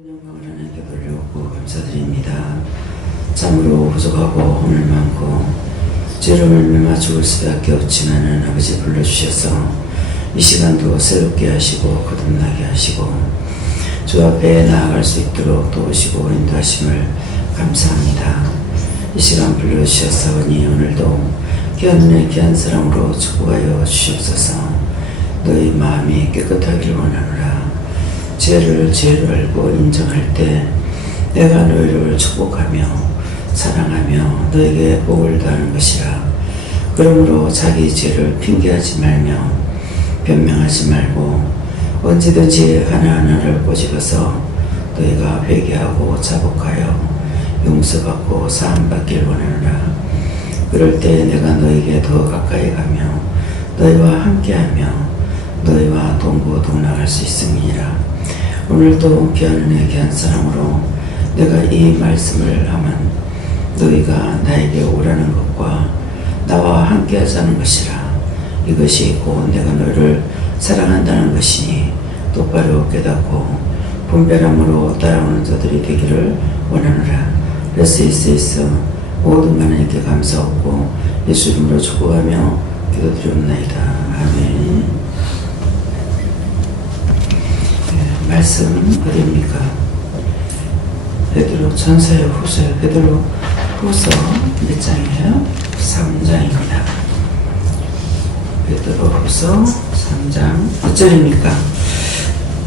영광을 하나님께 돌려오고 감사드립니다. 참으로 부족하고 허물 많고 죄로 말미암아 죽을 수밖에 없지만은 아버지 불러주셔서 이 시간도 새롭게 하시고 거듭나게 하시고 주 앞에 나아갈 수 있도록 도우시고 인도하심을 감사합니다. 이 시간 불러주셨사오니 오늘도 귀한 은혜 귀한 사랑으로 축복하여 주시옵소서. 너희 마음이 깨끗하길 원하노라. 죄를 죄로 알고 인정할 때 내가 너희를 축복하며 사랑하며 너에게 복을 다하는 것이라. 그러므로 자기 죄를 핑계하지 말며 변명하지 말고 언제든지 하나하나를 꼬집어서 너희가 회개하고 자복하여 용서받고 사함받길 원하노라. 그럴 때 내가 너에게 더 가까이 가며 너희와 함께하며 너희와 동고동락할 수 있음이니라. 오늘도 귀한 은혜 귀한 사랑으로 내가 이 말씀을 하면 너희가 나에게 오라는 것과 나와 함께 하자는 것이라. 이것이 곧 내가 너희를 사랑한다는 것이니 똑바로 깨닫고 분별함으로 따라오는 자들이 되기를 원하노라. 레스이스이스 모든 하나님께 감사하고 예수 이름으로 축복하며 기도드리옵나이다. 아멘. 말씀 어디입니까? 베드로 전서의 후서요. 베드로 후서 몇 장이에요? 3장입니다. 베드로 후서 3장 몇 절입니까?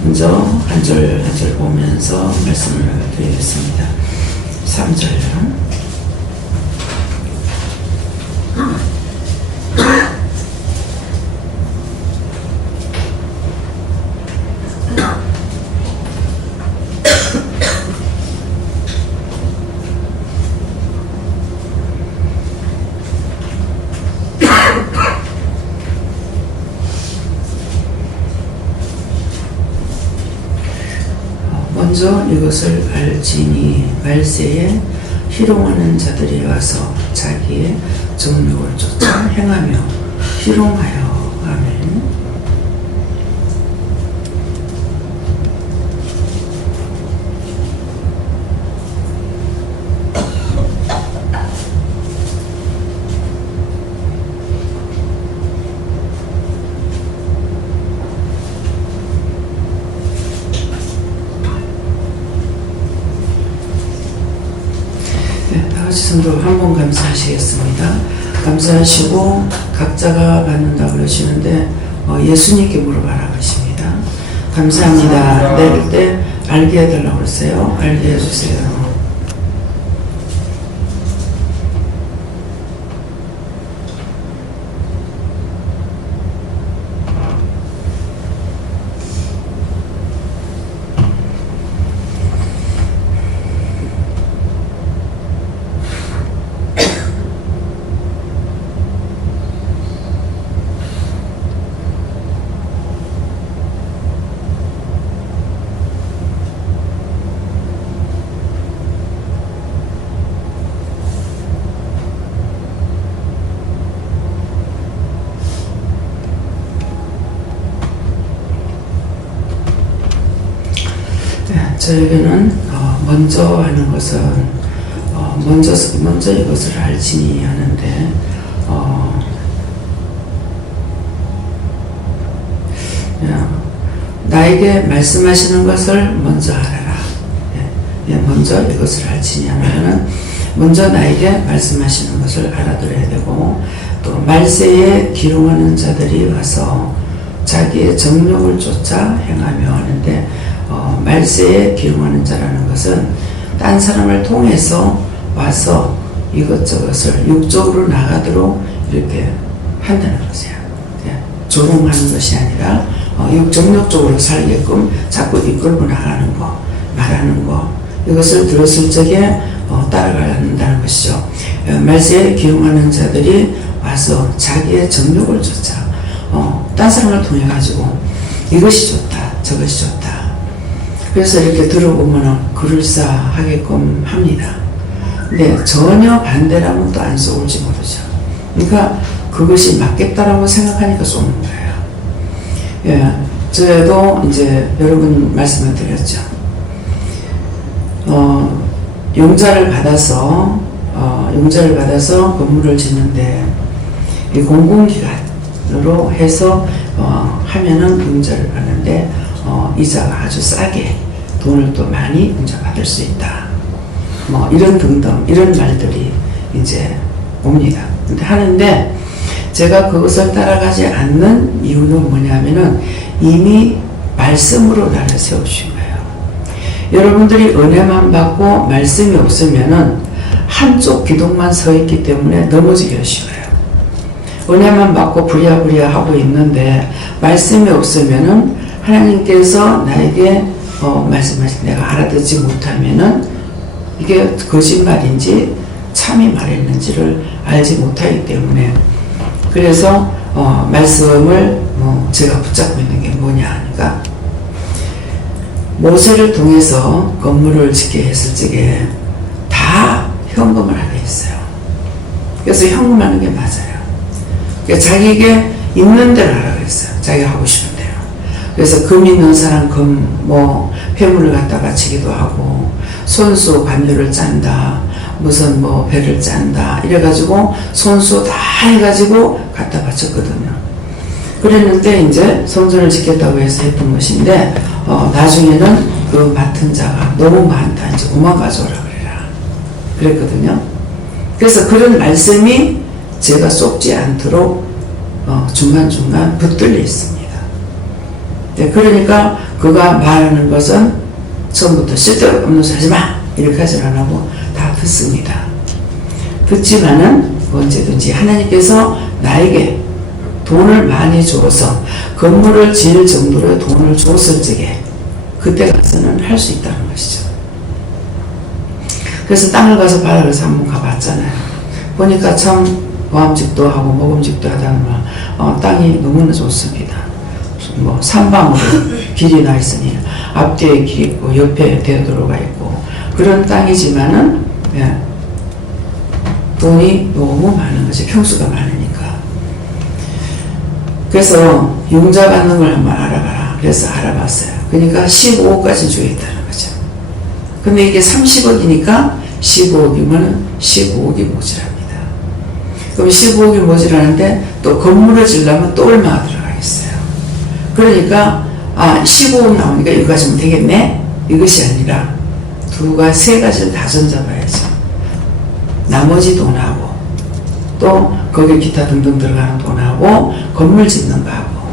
먼저 한 절 한 절 보면서 말씀을 드리겠습니다. 3절. 먼저 이것을 알지니 말세에 희롱하는 자들이 와서 자기의 정욕을 쫓아 행하며 희롱하여. 아멘. 성도 한 번 감사하시겠습니다. 감사하시고 각자가 받는다 그러시는데 예수님께 물어봐라 하십니다. 감사합니다. 내릴 때 알게 해달라고 그러세요. 알게 해주세요. 저에게는 먼저 하는 것은 먼저 이것을 알지니 하는데 나에게 말씀하시는 것을 먼저 알아라. 먼저 이것을 알지니 하는 먼저 나에게 말씀하시는 것을 알아들어야 되고, 또 말세에 기롱하는 자들이 와서 자기의 정욕을 쫓아 행하며 하는데 말세에 기용하는 자라는 것은 딴 사람을 통해서 와서 이것저것을 육적으로 나가도록 이렇게 한다는 것이에요. 조롱하는 것이 아니라 정욕적으로 살게끔 자꾸 이끌고 나가는 거, 말하는 거, 이것을 들었을 적에 따라가야 한다는 것이죠. 말세에 기용하는 자들이 와서 자기의 정욕을 쫓아 딴 사람을 통해 가지고 이것이 좋다, 저것이 좋다. 그래서 이렇게 들어보면 그럴싸하게끔 합니다. 근데 전혀 반대라면 또 안 쏘을지 모르죠. 그러니까 그것이 맞겠다라고 생각하니까 쏘는 거예요. 저도 이제 여러 분 말씀을 드렸죠. 용자를 받아서 건물을 짓는데 이 공공기관으로 해서 하면은 용자를 받는데 이자가 아주 싸게 돈을 또 많이 용자받을 수 있다. 뭐 이런 등등 이런 말들이 이제 옵니다. 근데 하는데 제가 그것을 따라가지 않는 이유는 뭐냐면은 이미 말씀으로 나를 세우신 거예요. 여러분들이 은혜만 받고 말씀이 없으면은 한쪽 기둥만 서 있기 때문에 넘어지기가 쉬워요. 은혜만 받고 부랴부랴 하고 있는데 말씀이 없으면은 하나님께서 나에게 말씀하신 내가 알아듣지 못하면은 이게 거짓말인지 참이 말했는지를 알지 못하기 때문에 그래서 말씀을 제가 붙잡고 있는 게 뭐냐 하니까 모세를 통해서 건물을 짓게 했을 적에 다 현금을 하게 했어요. 그래서 현금하는 게 맞아요. 그러니까 자기에게 있는 대로 하라고 했어요. 자기가 하고 싶은 대로. 그래서 금 있는 사람 폐물을 갖다 바치기도 하고 손수 관유를 짠다. 무슨 배를 짠다. 이래가지고 손수 다 해가지고 갖다 바쳤거든요. 그랬는데 이제 성전을 짓겠다고 해서 했던 것인데 나중에는 그 맡은 자가 너무 많다. 이제 그만 가져오라 그래라. 그랬거든요. 그래서 그런 말씀이 제가 쏟지 않도록 중간중간 붙들려 있습니다. 네, 그러니까 그가 말하는 것은 처음부터 쓸데없는 소리 하지 마! 이렇게 하지 안 하고 다 듣습니다. 듣지만은 언제든지 하나님께서 나에게 돈을 많이 줘서 건물을 지을 정도로 돈을 줬을 적에 그때 가서는 할 수 있다는 것이죠. 그래서 땅을 가서 바닥에서 한번 가봤잖아요. 보니까 참 모함직도 하고 먹음직도 하다가 땅이 너무나 좋습니다. 산방으로 길이 나 있으니 앞뒤에 길이 있고 옆에 대도로가 있고 그런 땅이지만은 돈이 너무 많은 거지. 평수가 많으니까. 그래서 융자 받는 걸 한번 알아봐라. 그래서 알아봤어요. 그러니까 15억까지 주겠다는 거죠. 근데 이게 30억이니까 15억이면 15억이 모자랍니다. 그럼 15억이 모자라는데 또 건물을 지으려면 또 얼마가 들어가겠어요. 그러니까 15억 나오니까 이거 가지면 되겠네? 이것이 아니라 세 가지를 다 전잡아야죠. 나머지 돈하고 또 거기에 기타 등등 들어가는 돈하고 건물 짓는 거하고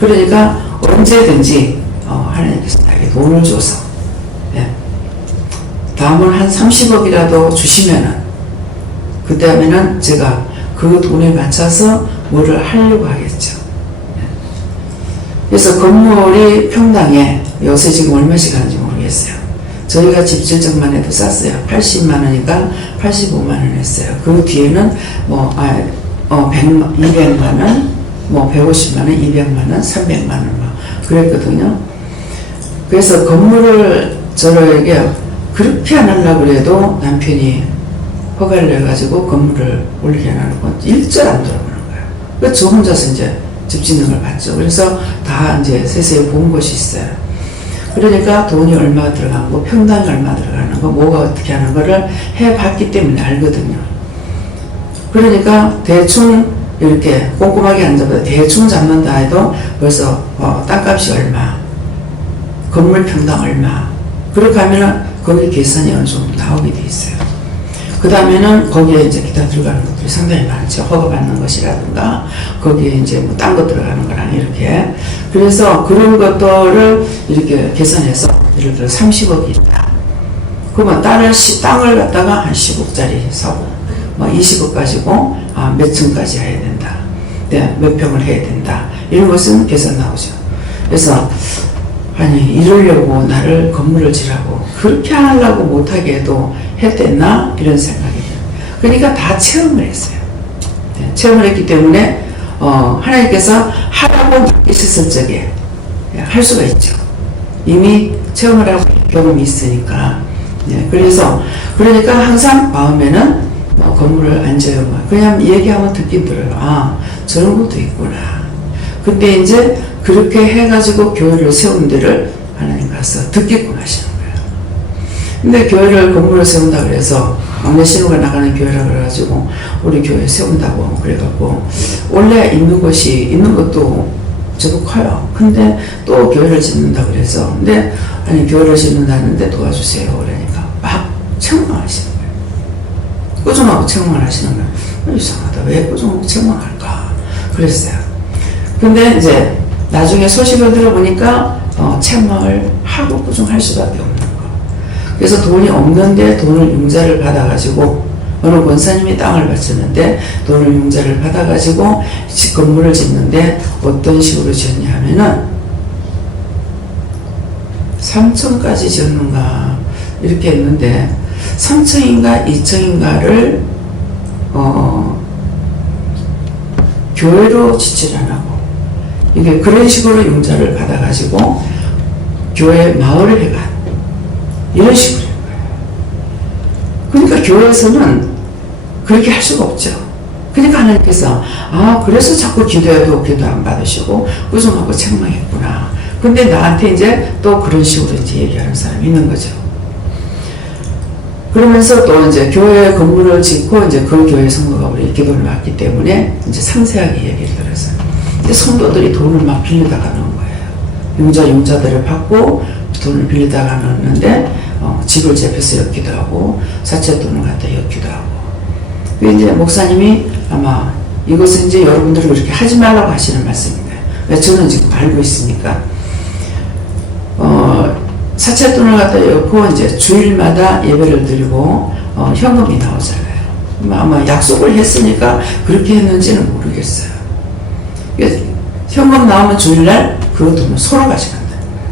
그러니까 언제든지 하나님께서 나에게 돈을 줘서 다음은 한 30억이라도 주시면은 그때 하면은 제가 그 돈에 맞춰서 뭐를 하려고 하겠죠. 그래서 건물이 평당에 요새 지금 얼마씩 하는지 모르겠어요. 저희가 집 질 적만 해도 쌌어요. 80만 원이니까 85만 원 했어요. 그 뒤에는 200만 원, 150만 원, 200만 원, 300만 원 그랬거든요. 그래서 건물을 저에게 그렇게 안 하려고 그래도 남편이 허가를 해가지고 건물을 올리게 하고 일절 안 돌아보는 거예요. 그래서 저 혼자서 이제 집 짓는 걸 봤죠. 그래서 다 이제 세세히 본 것이 있어요. 그러니까 돈이 얼마 들어간 거, 평당이 얼마 들어가는 거, 뭐가 어떻게 하는 거를 해봤기 때문에 알거든요. 그러니까 대충 이렇게 꼼꼼하게 안 잡아도 대충 잡는다 해도 벌써 땅값이 얼마, 건물 평당 얼마, 그렇게 하면은 거기 계산이 어느 정도 나오게 돼 있어요. 그 다음에는 거기에 이제 기타 들어가는 것들이 상당히 많죠. 허가받는 것이라든가, 거기에 이제 딴 거 들어가는 거랑 이렇게. 그래서 그런 것들을 이렇게 계산해서, 예를 들어 30억이 있다. 그러면 땅을 갖다가 한 10억짜리 사고, 20억 가지고, 몇 층까지 해야 된다. 몇 평을 해야 된다. 이런 것은 계산 나오죠. 그래서, 아니, 이러려고 나를 건물을 지라고, 그렇게 하려고 못하게 해도 했댔나? 이런 생각이 들어요. 그러니까 다 체험을 했어요. 체험을 했기 때문에 하나님께서 하라고 맡기셨을 적에 할 수가 있죠. 이미 체험을 하고 경험이 있으니까. 그러니까 항상 마음에는 건물을 안 지어요. 그냥 얘기하면 듣긴 들어요. 저런 것도 있구나. 근데 이제 그렇게 해가지고 교회를 세운 데를 하나님 가서 듣기끔 하시는 거예요. 근데 교회를 건물을 세운다 그래서 막내 신우가 나가는 교회라 그래가지고 우리 교회 세운다고 그래갖고 원래 있는 것도 저도 커요. 근데 또 교회를 짓는다 그래서 근데 아니 교회를 짓는다는데 도와주세요 그러니까 막 책망하시는 거예요. 꾸중하고 책망을 하시는 거예요. 이상하다. 왜 꾸중하고 책망할까 그랬어요. 근데 이제 나중에 소식을 들어보니까 책망을 하고 꾸중할 수밖에 없는 거. 그래서 돈이 없는데 돈을 융자를 받아가지고 어느 권사님이 땅을 바쳤는데 돈을 융자를 받아가지고 건물을 짓는데 어떤 식으로 지었냐 하면은 3층까지 지었는가 이렇게 했는데 3층인가 2층인가를 교회로 지출 안 하고 이게 그런 식으로 융자를 받아가지고 교회 마을을 해가 이런 식으로 한 거예요. 그러니까 교회에서는 그렇게 할 수가 없죠. 그러니까 하나님께서 그래서 자꾸 기도해도 기도 안 받으시고 꾸중하고 책망했구나. 근데 나한테 이제 또 그런 식으로 이제 얘기하는 사람이 있는 거죠. 그러면서 또 이제 교회 건물을 짓고 이제 그 교회 성도가 우리 기도를 받기 때문에 이제 상세하게 얘기를 들었어요. 근데 성도들이 돈을 막 빌리다가 넣은 거예요. 융자들을 받고 돈을 빌리다가 넣었는데 집을 제패서 엮기도 하고 사채 돈을 갖다 엮기도 하고. 이제 목사님이 아마 이것은 이제 여러분들이 그렇게 하지 말라고 하시는 말씀입니다. 저는 지금 알고 있으니까 사채 돈을 갖다 엮고 이제 주일마다 예배를 드리고 현금이 나오잖아요. 아마 약속을 했으니까 그렇게 했는지는 모르겠어요. 현금 나오면 주일날 그 돈을 서로 가져간다는 거예요.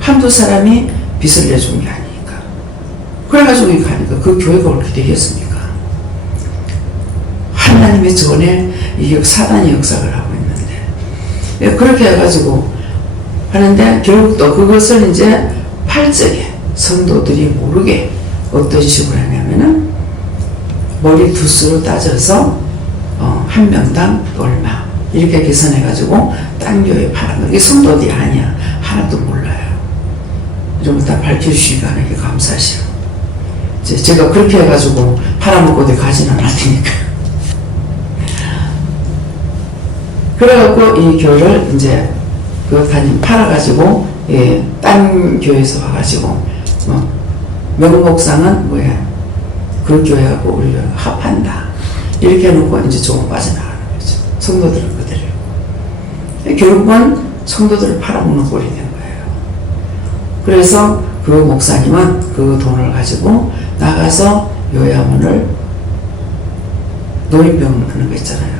한두 사람이 빚을 내준 게 아니니까. 그래가지고 이거 하니까 그 교회가 옳게 되겠습니까? 하나님의 전에 이 사단이 역사를 하고 있는데 그렇게 해가지고 하는데 결국 또 그것을 이제 팔적에 성도들이 모르게 어떤 식으로 하냐면은 머리 두수로 따져서 한 명당 얼마 이렇게 계산해가지고 딴 교회에 파는 거. 이게 성도들이 아니야. 하나도 몰라요. 이런 거 다 밝혀주시니까 하나님께 감사하시오. 제가 그렇게 해가지고 팔아먹고 어디 가지는 않으니까. 그래갖고 이 교회를 이제 그 팔아가지고 딴 교회에서 와가지고 명목상은 뭐야 그 교회하고 우리 교회가 합한다 이렇게 해놓고 이제 조금 빠져나가는 거죠. 성도들은 그대로. 결국은 성도들을 팔아먹는 꼴이 된 거예요. 그래서 그 목사님은 그 돈을 가지고 나가서 요양원을 노인병 하는 거 있잖아요.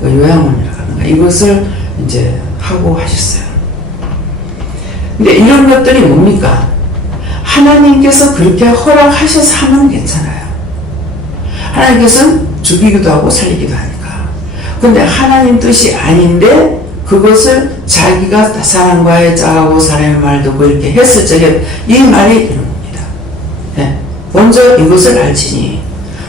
그 요양원이라고 하는 거 이것을 이제 하고 하셨어요. 근데 이런 것들이 뭡니까? 하나님께서 그렇게 허락하셔서 하면 괜찮아요. 하나님께서는 죽이기도 하고 살리기도 하니까. 근데 하나님 뜻이 아닌데 그것을 자기가 사람과의 짝하고 사람의 말 듣고 이렇게 했을 적에 이 말이 되는 겁니다. 네. 먼저 이것을 알지니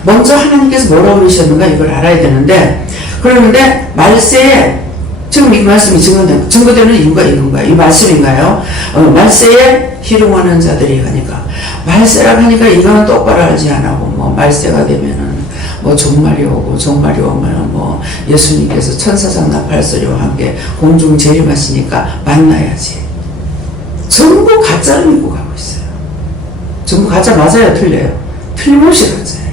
먼저 하나님께서 뭐라고 그러셨는가 이걸 알아야 되는데 그러는데 말세에 지금 이 말씀이 증거되는 이유가 이건가요? 이 말씀인가요? 말세에 희롱하는 자들이 하니까 말세라고 하니까 이거는 똑바로 알지 않고 뭐 말세가 되면은 뭐 종말이 오고 종말이 오면은 뭐 예수님께서 천사장 나팔 소리와 함께 공중 재림하시니까 만나야지. 전부 가짜를 믿고 가고 있어요. 전부 가짜 맞아요? 틀려요? 틀림없이 가짜예요.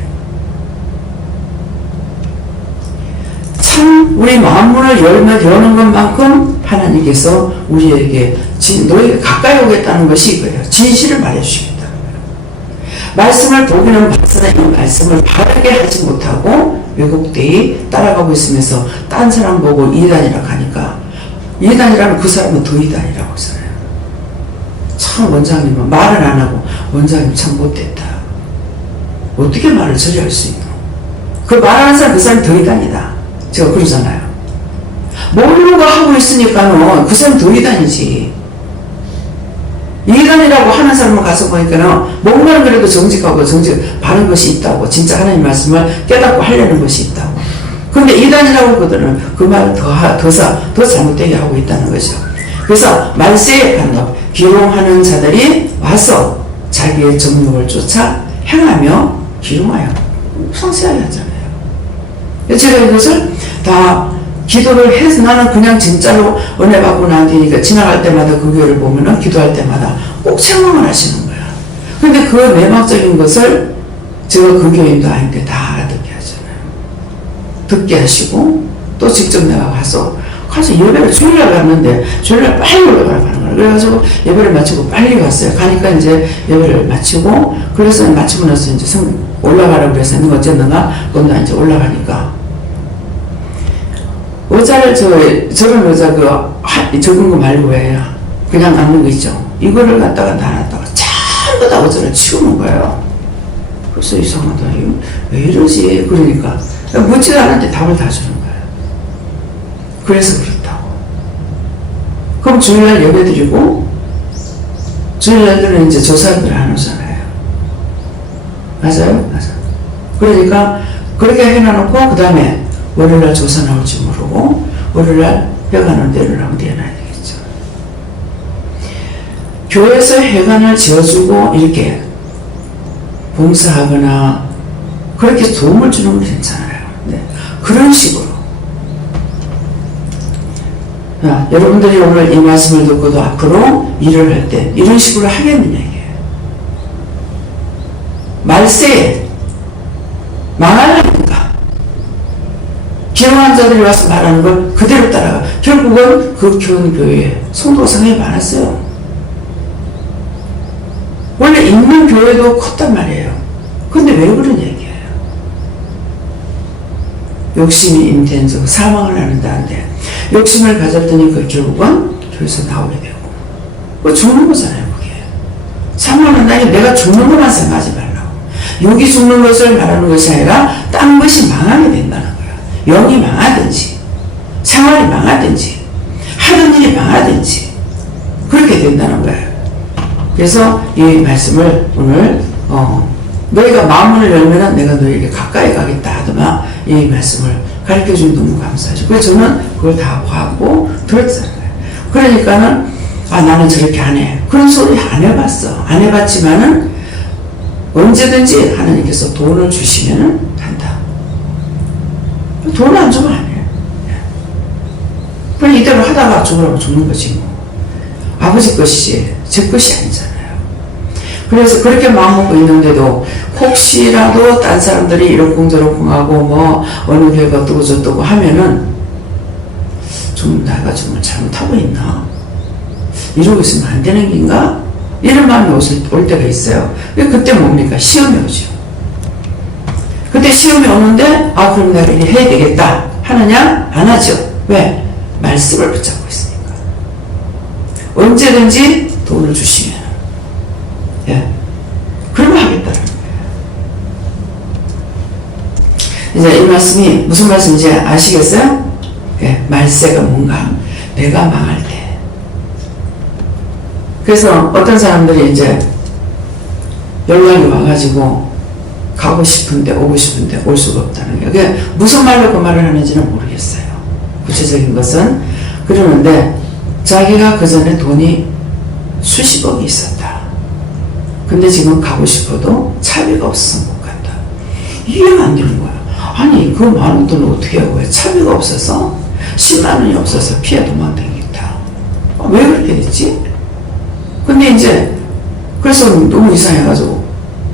참 우리 마음문을 여는 것만큼 하나님께서 우리에게 너희가 가까이 오겠다는 것이 이거예요. 진실을 말해주시겠다는 거예요. 말씀을 보기는 봤으나 이 말씀을 바르게 하지 못하고 왜곡되이 따라가고 있으면서 딴 사람 보고 이단이라고 하니까 이단이라면 그 사람은 더 이단이라고 하잖아요. 참 원장님은 말을 안 하고 원장님 참 못됐다. 어떻게 말을 저리 할 수 있노? 그 말하는 사람 그 사람이 더 이단이다. 제가 그러잖아요. 모르는 거 하고 있으니까는 그 사람 더 이단이지. 이단이라고 하는 사람만 가서 보니까는 뭔가는 그래도 정직하고 바른 것이 있다고. 진짜 하나님 말씀을 깨닫고 하려는 것이 있다고. 그런데 이단이라고 하거든요. 그 말을 더 잘못되게 하고 있다는 거죠. 그래서 말세에 가는 거. 기롱하는 자들이 와서 자기의 정욕을 쫓아 행하며 기름하여 상세하게 하잖아요. 제가 이것을 다 기도를 해서 나는 그냥 진짜로 은혜 받고 난 뒤니까 지나갈 때마다 그 교회를 보면은 기도할 때마다 꼭 책망을 하시는 거야. 근데 그 내막적인 것을 제가 그 교인도 아닌데 다 알아듣게 하잖아요. 듣게 하시고 또 직접 내가 가서 예배를 주일날 갔는데 주일날 빨리 올라가라고 하는 거예요. 그래가지고 예배를 마치고 빨리 갔어요. 가니까 이제 예배를 마치고 그래서 마치고 나서 이제 올라가라고 그래서 어쨌는가 그건 이제 올라가니까 의자를 저런 의자 적은 거 말고 해요. 그냥 앉는 거 있죠. 이거를 갖다가 놔놨다가 전부 다 의자를 치우는 거예요. 그래서 이상하다. 왜 이러지? 그러니까 묻지도 않았는데 답을 다 주는 거예요. 그래서 그렇다고. 그럼 주일날 예배 드리고 주일날들은 이제 조사를 안 오잖아요. 맞아요? 맞아요. 그러니까 그렇게 해놔놓고 그 다음에 월요일날 조사 나올지 모르고 월요일날 회관을 내려놓으면 내놔야 되겠죠. 교회에서 회관을 지어주고 이렇게 봉사하거나 그렇게 도움을 주는 건 괜찮아요. 네. 그런 식으로 여러분들이 오늘 이 말씀을 듣고도 앞으로 일을 할 때 이런 식으로 하겠느냐 이게 말세에 망하려니까 기용한 자들이 와서 말하는 걸 그대로 따라가. 결국은 그 교회에 성도가 상당히 많았어요. 원래 있는 교회도 컸단 말이에요. 근데 왜 그런 얘기예요? 욕심이 임태해서 사망을 하는다는데 욕심을 가졌더니 그 결국은 교회에서 나오게 되고 그거 죽는 거잖아요. 그게 사망한다니 내가 죽는 것만 생각하지 말라고. 여기 죽는 것을 말하는 것이 아니라 딴 것이 망하게 된다는 거야. 영이 망하든지 생활이 망하든지 하던 일이 망하든지 그렇게 된다는 거예요. 그래서 이 말씀을 오늘 너희가 마음을 열면 내가 너희에게 가까이 가겠다 하더만 이 말씀을 가르쳐주니 너무 감사하죠. 그래서 저는 그걸 다 봐고 들었잖아요. 그러니까는 나는 저렇게 안 해. 그런 소리 안 해봤어. 안 해봤지만은 언제든지 하나님께서 돈을 주시면은 한다. 돈을 안 주면 안 해. 그냥 이대로 하다가 죽으라고 죽는 거지 뭐. 아버지 것이지 제 것이 아니잖아요. 그래서 그렇게 마음먹고 있는데도 혹시라도 딴 사람들이 이러쿵저러쿵 하고 뭐 어느 교회가 어떠고 저떠고 하면은 좀 내가 정말 잘못하고 있나? 이러고 있으면 안 되는 긴가? 이런 마음이 올 때가 있어요. 그때 뭡니까? 시험이 오죠. 그때 시험이 오는데 그럼 내가 이렇게 해야 되겠다 하느냐? 안 하죠. 왜? 말씀을 붙잡고 있으니까. 언제든지 돈을 주시면 그러면 하겠다는 거예요. 이제 이 말씀이 무슨 말씀인지 아시겠어요? 말세가 뭔가 내가 망할 때. 그래서 어떤 사람들이 이제 연락이 와가지고 가고 싶은데 오고 싶은데 올 수가 없다는 거예요. 그게 무슨 말로 그 말을 하는지는 모르겠어요. 구체적인 것은. 그러는데 자기가 그 전에 돈이 수십억이 있었다. 근데 지금 가고 싶어도 차비가 없어서 못 간다. 이해가 안 되는 거야. 아니 그 많은 돈을 어떻게 하고 왜 차비가 없어서 10만 원이 없어서 피해 도망다니겠다. 왜 그렇게 됐지? 근데 이제 그래서 너무 이상해가지고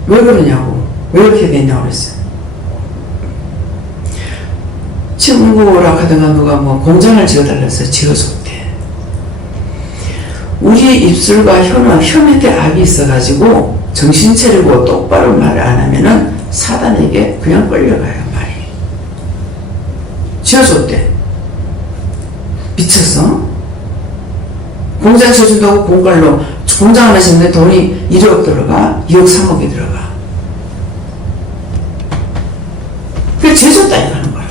왜 그러냐고 왜 이렇게 됐냐고 그랬어요. 친구라 하다가 누가 뭐 공장을 지어달라서 지어줬대. 우리 입술과 혀 밑에 악이 있어가지고 정신 차리고 똑바로 말을 안 하면은 사단에게 그냥 끌려가요. 말이 지어줬대. 미쳐서 공장 지어준다고 공갈로 공장 하나 짓는데 돈이 1억 들어가 2억 3억이 들어가. 그게 지어줬다니까 하는 거야.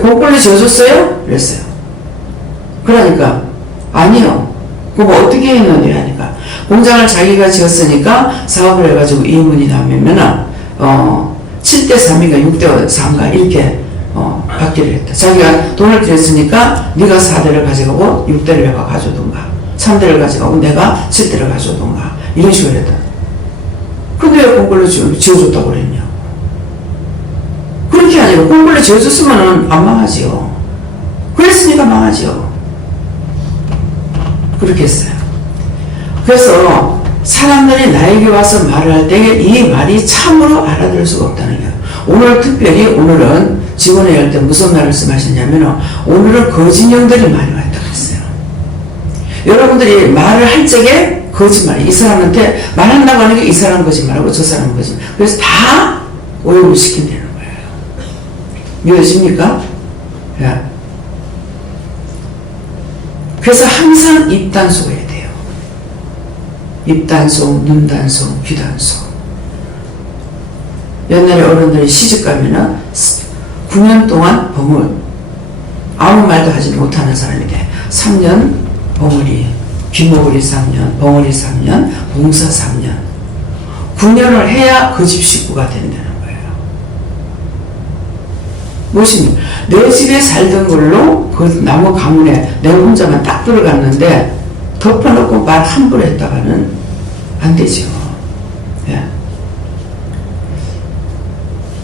공갈로 지어줬어요? 그랬어요. 그러니까 아니요. 그거 뭐 어떻게 했는데 하니까 공장을 자기가 지었으니까 사업을 해가지고 이윤이 나면은 7대3인가 6대3인가 이렇게 받기로 했다. 자기가 돈을 들였으니까 네가 4대를 가져가고 6대를 내가 가져오던가 3대를 가져가고 내가 7대를 가져오던가 이런 식으로 했다. 근데 왜 콩벌레 지어줬다고 그랬냐? 그렇게 아니고 콩벌레 지어줬으면 안 망하지요. 그랬으니까 망하지요. 그렇게 했어요. 그래서 사람들이 나에게 와서 말을 할 때 이 말이 참으로 알아들을 수가 없다는 거예요. 오늘 특별히 오늘은 직원회 할 때 무슨 말씀하셨냐면 오늘은 거짓령들이 많이 왔다고 했어요. 여러분들이 말을 할 적에 거짓말, 이 사람한테 말한다고 하는 게 이 사람 거짓말하고 저 사람 거짓말. 그래서 다 오염을 시킨다는 거예요. 믿어집니까? 야. 그래서 항상 입단속해야 돼요. 입단속, 눈단속, 귀단속. 옛날에 어른들이 시집 가면은 9년 동안 버물, 아무 말도 하지 못하는 사람인데 3년 버무리, 귀머구리 3년, 벙어리 3년, 봉사 3년 9년을 해야 그 집 식구가 된다는 거예요. 무엇입니까? 내 집에 살던 걸로 그 나무 가문에 내가 혼자만 딱 들어갔는데 덮어놓고 말 함부로 했다가는 안 되죠. 예.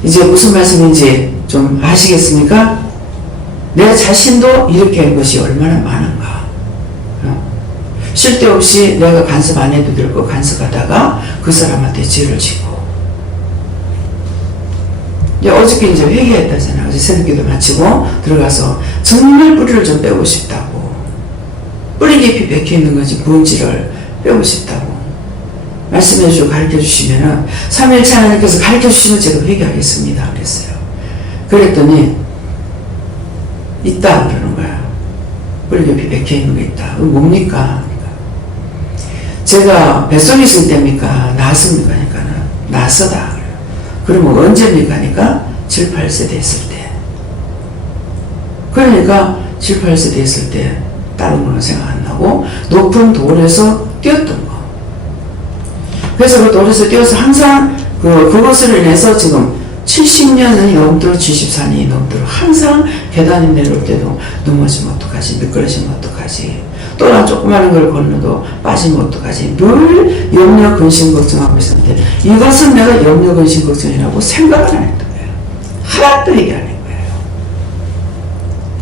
이제 무슨 말씀인지 좀 아시겠습니까? 내 자신도 이렇게 한 것이 얼마나 많은가. 쓸데없이 내가 간섭 안 해도 될 거 간섭하다가 그 사람한테 죄를 지고. 어저께 이제 회개했다잖아. 어제 새벽기도 마치고 들어가서 정말 뿌리를 좀 빼고 싶다고. 뿌리 깊이 박혀 있는 거지 본질을 빼고 싶다고. 말씀해 주고 가르쳐 주시면은 3일차 하나님께서 가르쳐 주시면 제가 회개하겠습니다. 그랬어요. 그랬더니 있다 그러는 거야. 뿌리 깊이 박혀 있는 게 있다. 그건 뭡니까? 제가 뱃속에 있을 때입니까? 낳았습니까? 하니까는 낳았어다. 그러면 언제입니까? 하니까 7, 8세 됐을 때. 그러니까 7, 8세 됐을 때 다른 거는 생각 안 나고 높은 돌에서 뛰었던 거. 그래서 그 돌에서 뛰어서 항상 그것으로 인해서 지금 70년이 넘도록 74년이 넘도록 항상 계단이 내려올 때도 넘어지면 어떡하지? 미끄러지면 어떡하지? 또한 조그마한 걸 건너도 빠지면 어떡하지? 늘 염려, 근심, 걱정하고 있었는데 이것은 내가 염려, 근심, 걱정이라고 생각을 안 했던 거예요. 하나도 얘기 안 한 거예요.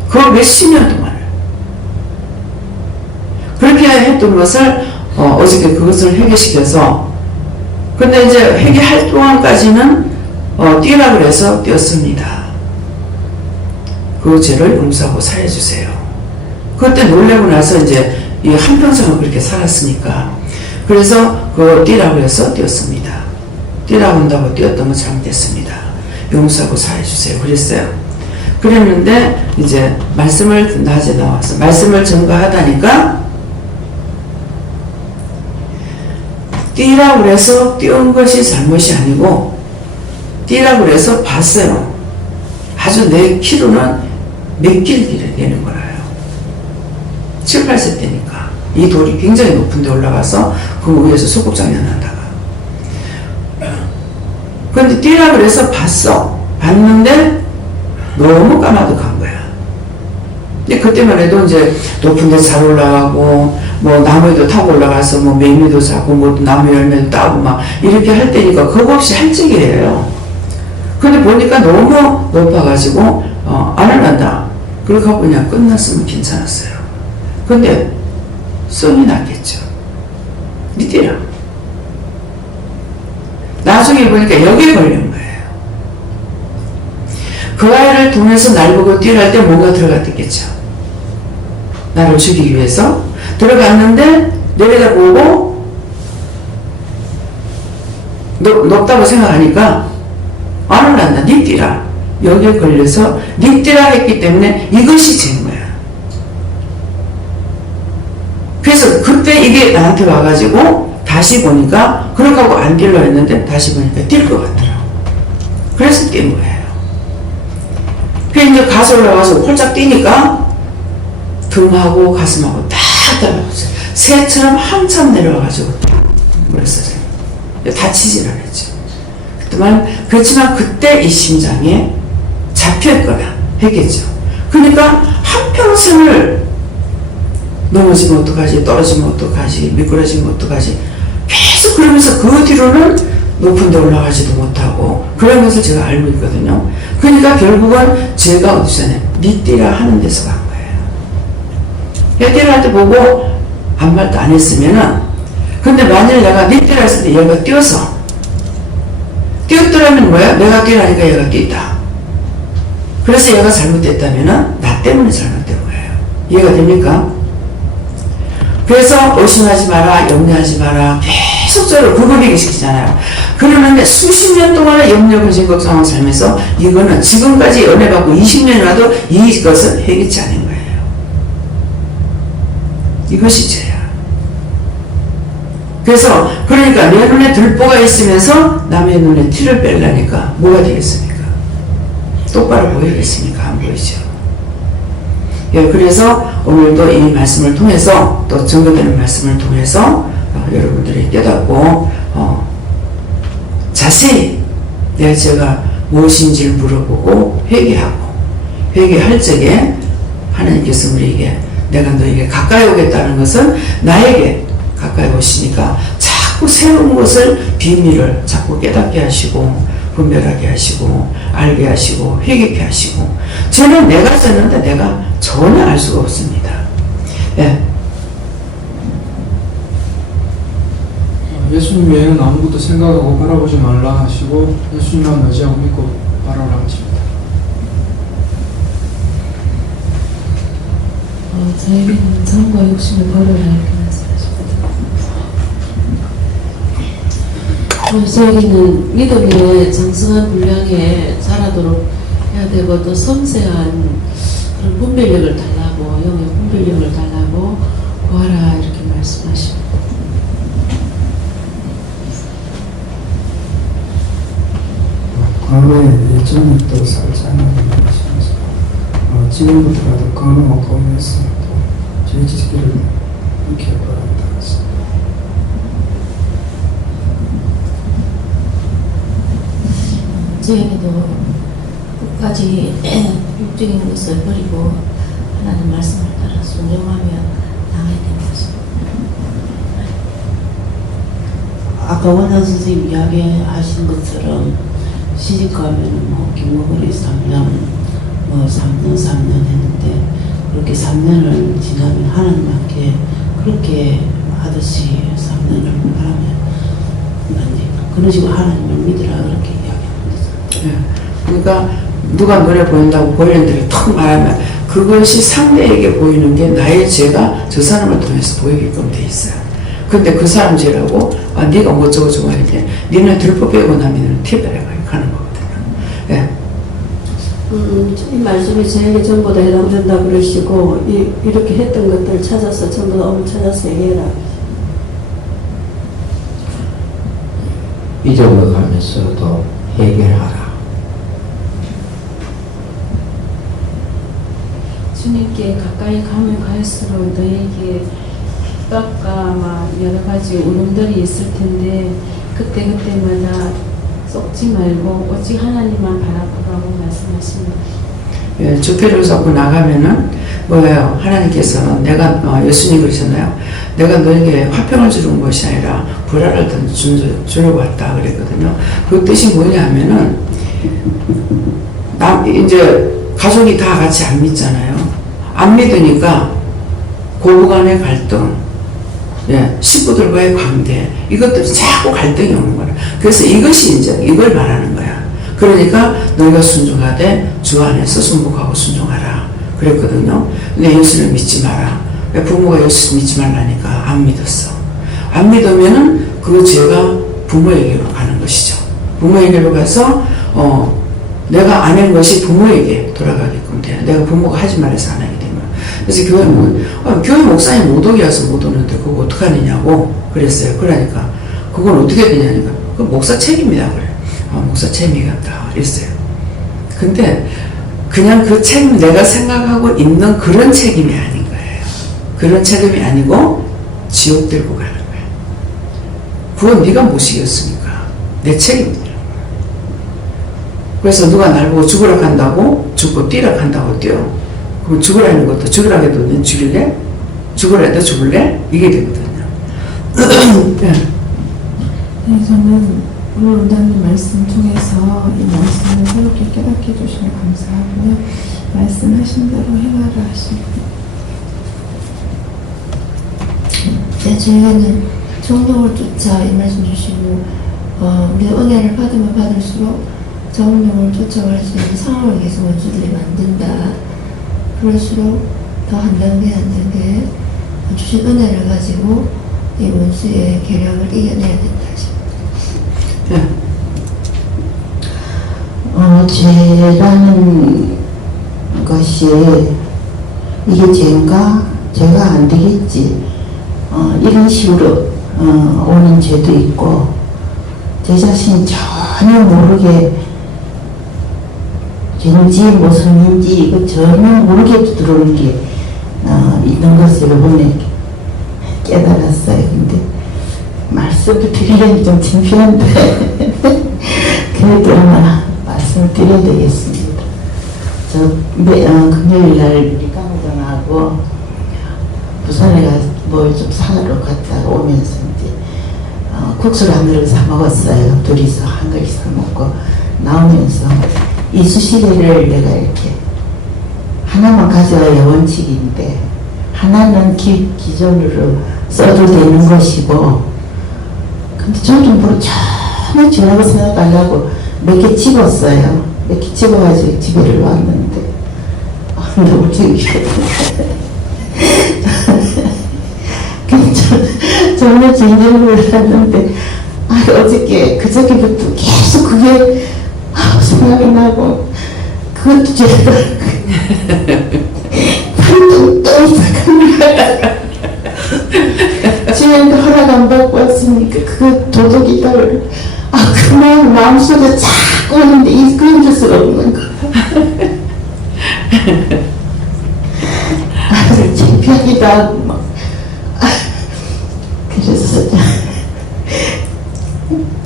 그 몇십 년 동안을. 그렇게 했던 것을 어저께 그것을 회개시켜서 근데 이제 회개할 동안까지는 뛰라 그래서 뛰었습니다. 그 죄를 용서하고 사해주세요. 그때 놀래고 나서 이제 이 한평생을 그렇게 살았으니까 그래서 그 뛰라고 해서 뛰었습니다. 뛰라고 한다고 뛰었던 건 잘못됐습니다. 용서하고 사해주세요. 그랬어요. 그랬는데 이제 말씀을 낮에 나와서 말씀을 전가하다니까 뛰라고 해서 뛰어온 것이 잘못이 아니고 뛰라고 해서 봤어요. 아주 내 키로는 몇 길 되는 거라요. 7, 8세 때니까 이 돌이 굉장히 높은 데 올라가서 그 위에서 소꿉장난 한다가 그런데 뛰라고 해서 봤어. 봤는데 너무 까마득한 거야. 근데 그때만 해도 이제 높은 데 잘 올라가고 뭐 나무에도 타고 올라가서 뭐 매미도 사고 뭐 나무 열매도 따고 막 이렇게 할 때니까 그거 없이 할 적이에요. 근데 보니까 너무 높아가지고 안 올란다. 그렇게 하고 그냥 끝났으면 괜찮았어요. 근데 썸이 났겠죠. 니띠라. 나중에 보니까 여기에 걸린 거예요. 그 아이를 통해서 날 보고 뛰어날 때 뭔가 들어갔겠죠. 나를 죽이기 위해서 들어갔는데 내려다보고 높다고 생각하니까 안 올란다. 니 뛰라. 여기에 걸려서 니 뛰라 했기 때문에 이것이 죄인 거야. 그래서 그때 이게 나한테 와가지고 다시 보니까 그렇게 하고 안 뛰려 했는데 다시 보니까 뛸 것 같더라고. 그래서 뛴 거예요. 그래서 이제 가서 올라가서 홀짝 뛰니까 등하고 가슴하고 딱 달라붙어요. 새처럼 한참 내려와가지고 그랬어요. 다치질 않았죠. 그렇지만 그때 이 심장에 잡혀있거나 했겠죠. 그러니까 한평생을 넘어지면 어떡하지, 떨어지면 어떡하지, 미끄러지면 어떡하지 계속 그러면서 그 뒤로는 높은 데 올라가지도 못하고 그런 것을 제가 알고 있거든요. 그러니까 결국은 제가 어디서냐, 니 띠라 하는 데서 간 거예요. 띠라 할 때 보고 아무 말도 안 했으면은, 근데 만일 내가 니 띠라 했을 때 얘가 뛰어서 뛰었더라면 뭐야? 내가 뛰라니까 얘가 뛰다. 그래서 얘가 잘못됐다면은 나 때문에 잘못된 거예요. 이해가 됩니까? 그래서 의심하지 마라, 염려하지 마라, 계속적으로 구분하게 시키잖아요. 그러는데 수십 년 동안의 염려, 근심, 걱정하고 살면서 이거는 지금까지 연애받고 20년이라도 이것은 해결치 않은 거예요. 이것이 죄야. 그래서 그러니까 내 눈에 들보가 있으면서 남의 눈에 티를 빼려니까 뭐가 되겠습니까? 똑바로 보이겠습니까? 안 보이죠. 예, 그래서 오늘도 이 말씀을 통해서 또 증거되는 말씀을 통해서 여러분들이 깨닫고 자세히 내 죄가 무엇인지를 물어보고 회개할 적에 하나님께서 우리에게 내가 너에게 가까이 오겠다는 것은 나에게 가까이 오시니까 자꾸 새로운 것을 비밀을 자꾸 깨닫게 하시고 분별하게 하시고 알게 하시고 회개케 하시고 죄는 내가 썼는데 내가 전혀 알 수가 없습니다. 예. 예수님 외에는 아무것도 생각하고 바라보지 말라 하시고 예수님만 의지하고 믿고 바라라 하십니다. 저에게는 정과 욕심을 버려라 이렇게 말씀하십니다. 저에게는 믿음의 장성한 분량에 자라도록 해야 되고 또 섬세한 그런 분별력을 달라고 영의 분별력을 달라고 구하라 이렇게 말씀하십니다. 과거에 예전에 또 살지 않는 것이면서 지금부터라도 건강을 보면서 또 죄 짓기를 익히 바랍니다. 저에게도 끝까지 육적인 것을 버리고 하나님 말씀을 따라 순종하며 나가야 되는 것입니다. 아까 원장 선생님 이야기하신 것처럼 시집가면 뭐 김모거리 3년, 뭐 3년 했는데 그렇게 3년을 지나면 하나님께 그렇게 하듯이 3년을 하면 그런 식으로 하나님을 믿으라 그렇게 이야기합니다. 예. 그러니까 누가 노래 보인다고 보이는 대로 턱 말하면 그것이 상대에게 보이는 게 나의 죄가 저 사람을 통해서 보이게끔 돼 있어요. 근데 그 사람 죄라고 네가 뭐 저거 할때 니네 들보 빼고 나면 티베레가 가는 거거든요. 예. 이 말씀이 저에게 전부 다 해당된다 그러시고 이렇게 했던 것들 찾아서 전부 다 오늘 찾아서 얘기해라. 잊어먹으면서도 해결하라. 주님께 가까이 가면 갈수록 너에게 핍박과 막 여러 가지 울음들이 있을 텐데 그때마다 썩지 말고 오직 하나님만 바라보라고 말씀하십니다. 예, 주패를 잡고 나가면은 뭐예요? 하나님께서는 내가 예수님 그러셨나요? 내가 너에게 화평을 주는 것이 아니라 불화를 주려고 왔다 그랬거든요. 그 뜻이 뭐냐 하면은 이제 가족이 다 같이 안 믿잖아요. 안 믿으니까 고부간의 갈등, 예, 식구들과의 관계, 이것들이 자꾸 갈등이 오는 거예요. 그래서 이것이 이제 이걸 말하는 거야. 그러니까 너희가 순종하되 주 안에서 순복하고 순종하라 그랬거든요. 근데 예수를 믿지 마라. 부모가 예수 믿지 말라니까 안 믿었어. 안 믿으면은 그 죄가 부모에게로 가는 것이죠. 부모에게로 가서 내가 안 한 것이 부모에게 돌아가게끔 돼요. 내가 부모가 하지 말아서 안 하게 되면. 그래서 교회 목사님 못 오게 해서 못 오는데 그거 어떡하느냐고 그랬어요. 그러니까 그건 어떻게 되냐니까 그 목사 책임이다 그래. 목사 책임이겠다 이랬어요. 근데 그냥 그 책임 내가 생각하고 있는 그런 책임이 아닌 거예요. 그런 책임이 아니고 지옥 들고 가는 거예요. 그건 네가 못 이겼으니까 내 책임이야. 그래서 누가 날 보고 죽으라 한다고 죽고 뛰라 한다고 뛰어. 그럼 죽으라는 것도 죽으라 해도 넌 죽일래? 죽으라 해도 죽을래? 이게 되거든요. 네. 네, 저는 오늘 원장님 말씀 중에서 이 말씀을 새롭게 깨닫게 해주시면 감사하고요. 말씀하신 대로 행하라 하십니다. 네, 저희는 정령을 쫓아 이 말씀 주시고 우리 은혜를 받으면 받을수록 정령을 쫓아갈 수 있는 상황을 계속 원수들이 만든다. 그럴수록 더 한 단계 한 단계 주신 은혜를 가지고 이 원수의 계략을 이겨내야 된다 싶습니다. 죄라는 것이 이게 죄인가? 죄가 안 되겠지. 이런 식으로 오는 죄도 있고 제 자신이 전혀 모르게 죄인지 무슨인지 이거 전혀 모르게 들어오는 게 있는 것을 이번에 깨달았어요. 근데 말씀을 드리려니 좀 창피한데 그래도 아마 말씀을 드려야 되겠습니다. 저 금요일날 리카노당하고 부산에 가서 뭘 좀 사러 갔다가 오면서 이제 국수를 한 그릇 사 먹었어요. 둘이서 한 그릇 사 먹고 나오면서 이쑤시개를 내가 이렇게 하나만 가져야 원칙인데 하나는 기존으로 써도 되는 것이고, 근데 저는 뭐 전혀 죄라고 생각하려고 몇 개 집었어요. 몇 개 집어가지고 집에를 왔는데 너무 창피해. 전혀 진정을 몰랐는데 그저께부터 계속 그게 생각이 나고 그것도 죄다. 또 시작합니다. 지금도 허락 안 받고 왔으니까 그거 도둑이다. 그만 마음속에 자꾸 오는데 이끌어줄 수가 없는 거. 아주 창피하기도 하고 막. 그래서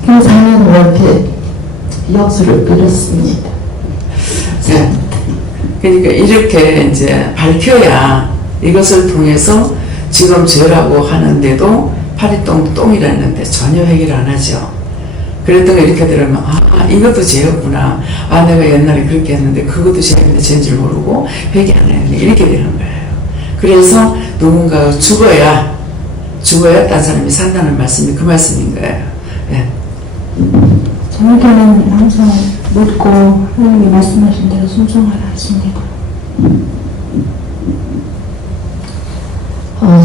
김상현한테 역수를 빌었습니다. 그러니까 이렇게 이제 밝혀야 이것을 통해서 지금 죄라고 하는데도 파리똥 똥이라는데 전혀 회개를 안 하죠. 그랬던 거 이렇게 들으면 이것도 죄였구나. 내가 옛날에 그렇게 했는데 그것도 죄인데 죄인 줄 모르고 회개 안 했는데 이렇게 되는 거예요. 그래서 누군가가 죽어야 딴 사람이 산다는 말씀이 그 말씀인 거예요. 예. 저에게는 항상 묻고 하나님이 말씀하신 대로 순종하라 하십니다.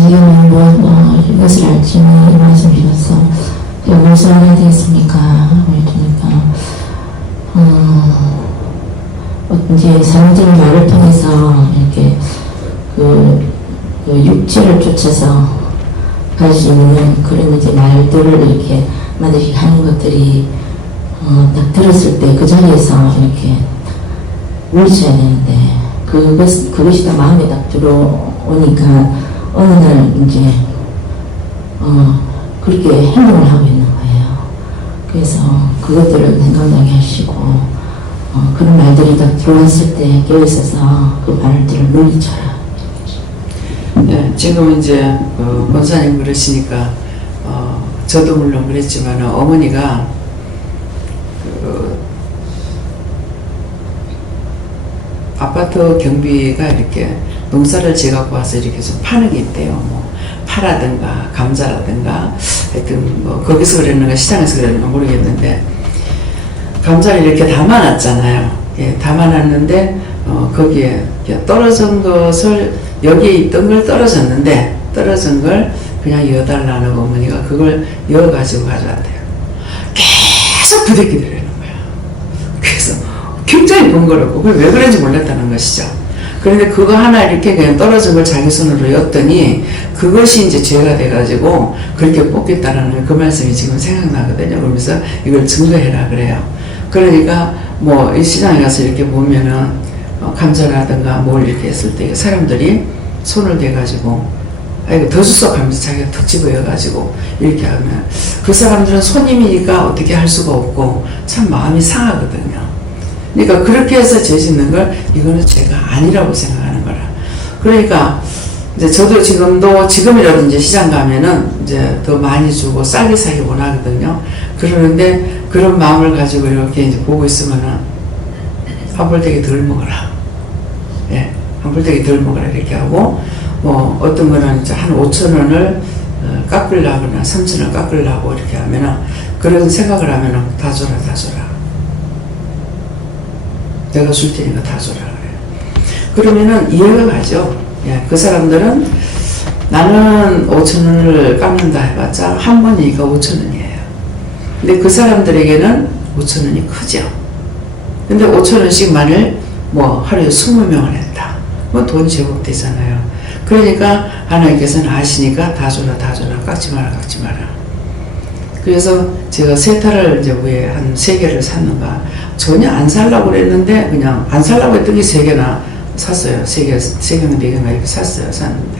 지금 이것을 알지만 이 말씀 주셔서 무엇을 알아야 되겠습니까? 그러니까 이제 사람들의 말을 통해서 이렇게 그 육체를 쫓아서 갈 수 있는 그런 이제 말들을 이렇게 만들게 하는 것들이 딱 들었을 때 그 자리에서 이렇게 울셔야 되는데 그것이 다 마음에 딱 들어오니까 어느 날 이제 그렇게 행동을 하고 있는 거예요. 그래서 그것들을 생각나게 하시고 그런 말들이 딱 들어왔을 때 깨어있어서 그 말들을 물리쳐라. 네, 지금 이제 권사님 그러시니까 저도 물론 그랬지만 어머니가 아파트 경비가 이렇게 농사를 지어갖고 와서 이렇게 좀 파는 게 있대요. 뭐 파라든가 감자라든가 하여튼 뭐 거기서 그랬는가 시장에서 그랬는가 모르겠는데 감자를 이렇게 담아놨잖아요. 예, 담아놨는데 거기에 떨어진 것을 여기에 있던 걸 떨어진 걸 그냥 이어달라는 어머니가 그걸 이어가지고 가져왔대요. 계속 부대끼 들으는 거야. 그래서 굉장히 번거롭고 그걸 왜 그런지 몰랐다는 것이죠. 그런데 그거 하나 이렇게 그냥 떨어진 걸 자기 손으로 였더니 그것이 이제 죄가 돼가지고 그렇게 뽑겠다라는 그 말씀이 지금 생각나거든요. 그러면서 이걸 증거해라 그래요. 그러니까 뭐 이 시장에 가서 이렇게 보면은 감자라든가 뭘 이렇게 했을 때 사람들이 손을 대가지고 이거 더 주소 하면서 자기가 더 집어여가지고 이렇게 하면 그 사람들은 손님이니까 어떻게 할 수가 없고 참 마음이 상하거든요. 그러니까 그렇게 해서 죄 짓는 걸 이거는 죄가 아니라고 생각하는 거라. 그러니까 이제 저도 지금이라도 이제 시장 가면은 이제 더 많이 주고 싸게 사기 원하거든요. 그러는데 그런 마음을 가지고 이렇게 이제 보고 있으면은 한불대기 덜 먹어라. 예, 한불대기 덜 먹어라 이렇게 하고 뭐 어떤 거는 이제 한 5,000원을 깎으려거나 3,000원 깎으려고 이렇게 하면은 그런 생각을 하면은 다 줘라 다 줘라. 내가 줄 테니까 다 줘라 그래요. 그러면은 이해가 가죠. 예, 그 사람들은 나는 5,000원을 깎는다 해봤자 한 번이니까 5,000원이에요. 근데 그 사람들에게는 5,000원이 크죠. 근데 5,000원씩 만일 뭐 하루에 20명을 했다. 뭐 돈 제법 되잖아요. 그러니까 하나님께서는 아시니까 다 줘라 다 줘라 깎지 마라 깎지 마라. 그래서 제가 세타를 이제 왜 한 3개를 샀는가 전혀 안 살라고 그랬는데 그냥 안 살라고 했더니 3개나 샀어요. 3개나 4개나 이렇게 샀는데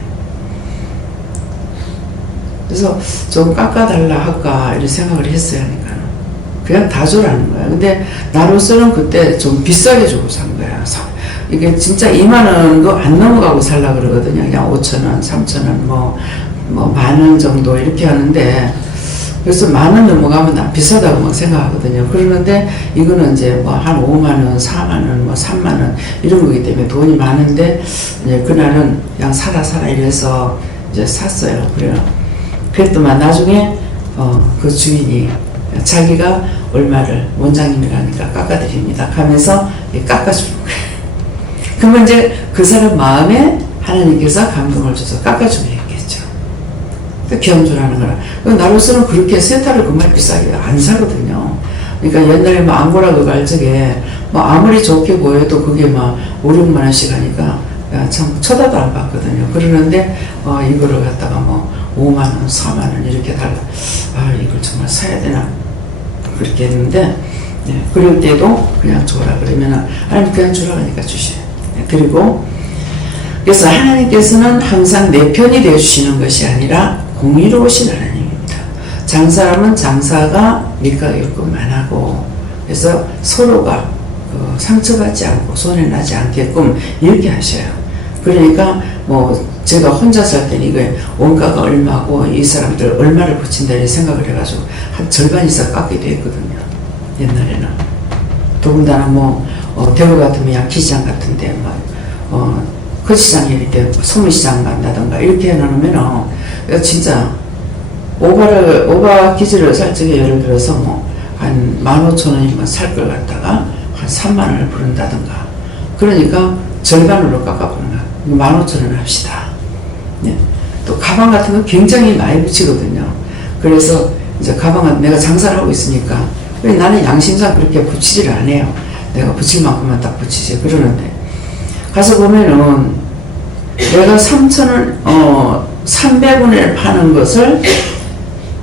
그래서 좀 깎아달라 할까 이런 생각을 했어요. 하니까 그냥 다 줘라는 거야. 근데 나로서는 그때 좀 비싸게 주고 산 거야. 이게 진짜 2만 원도 안 넘어가고 살라 그러거든요. 그냥 5,000원, 3,000원, 뭐 10,000원 정도 이렇게 하는데 그래서 10,000원 넘어가면 난 비싸다고 막 생각하거든요. 그러는데 이거는 이제 뭐 한 5만 원, 4만 원, 뭐 3만 원 이런 거기 때문에 돈이 많은데 이제 그날은 그냥 사라 이래서 이제 샀어요. 그래요. 그랬더만 나중에 그 주인이 자기가 얼마를 원장님이라니까 깎아드립니다 하면서 깎아주는 거예요. 그러면 이제 그 사람 마음에 하나님께서 감동을 줘서 깎아주게 했겠죠. 겸손하는 거라. 나로서는 그렇게 세타를 그만 비싸게 안 사거든요. 그러니까 옛날에 뭐 앙고라 그거 할 적에 뭐 아무리 좋게 보여도 그게 막 5, 6만 원씩 하니까 참 쳐다도 안 봤거든요. 그러는데 이거를 갖다가 뭐 5만 원, 4만 원 이렇게 달라. 아, 이걸 정말 사야 되나? 그렇게 했는데 네, 그럴 때도 그냥 줘라 그러면은 하나님 그냥 주라 그러니까 주셔요. 네, 그리고 그래서 하나님께서는 항상 내 편이 되어주시는 것이 아니라 공의로우신 하나님입니다. 장사라면 장사가 밑가게끔만 하고 그래서 서로가 상처받지 않고 손해나지 않게끔 이렇게 하셔요. 그러니까 뭐 제가 혼자 살 때는 이거 원가가 얼마고 이 사람들 얼마를 붙인다 이렇게 생각을 해가지고 한 절반 이상 깎기도 했거든요. 옛날에는. 더군다나 뭐 대구 같으면 양키시장 같은데 그 시장에 이렇게 소문시장 간다던가 이렇게 해놓으면 진짜 오바 기지를 살 적에 예를 들어서 뭐 한 15,000원이면 살 걸 갖다가 한 3만 원을 부른다던가 그러니까 절반으로 깎아보는 거야. 15,000원 합시다. 네. 또 가방 같은 건 굉장히 많이 붙이거든요. 그래서 이제 가방은 내가 장사를 하고 있으니까 나는 양심상 그렇게 붙이지를 안 해요. 내가 붙일 만큼만 딱 붙이지. 그러는데 가서 보면은 내가 3,000원 300원에 파는 것을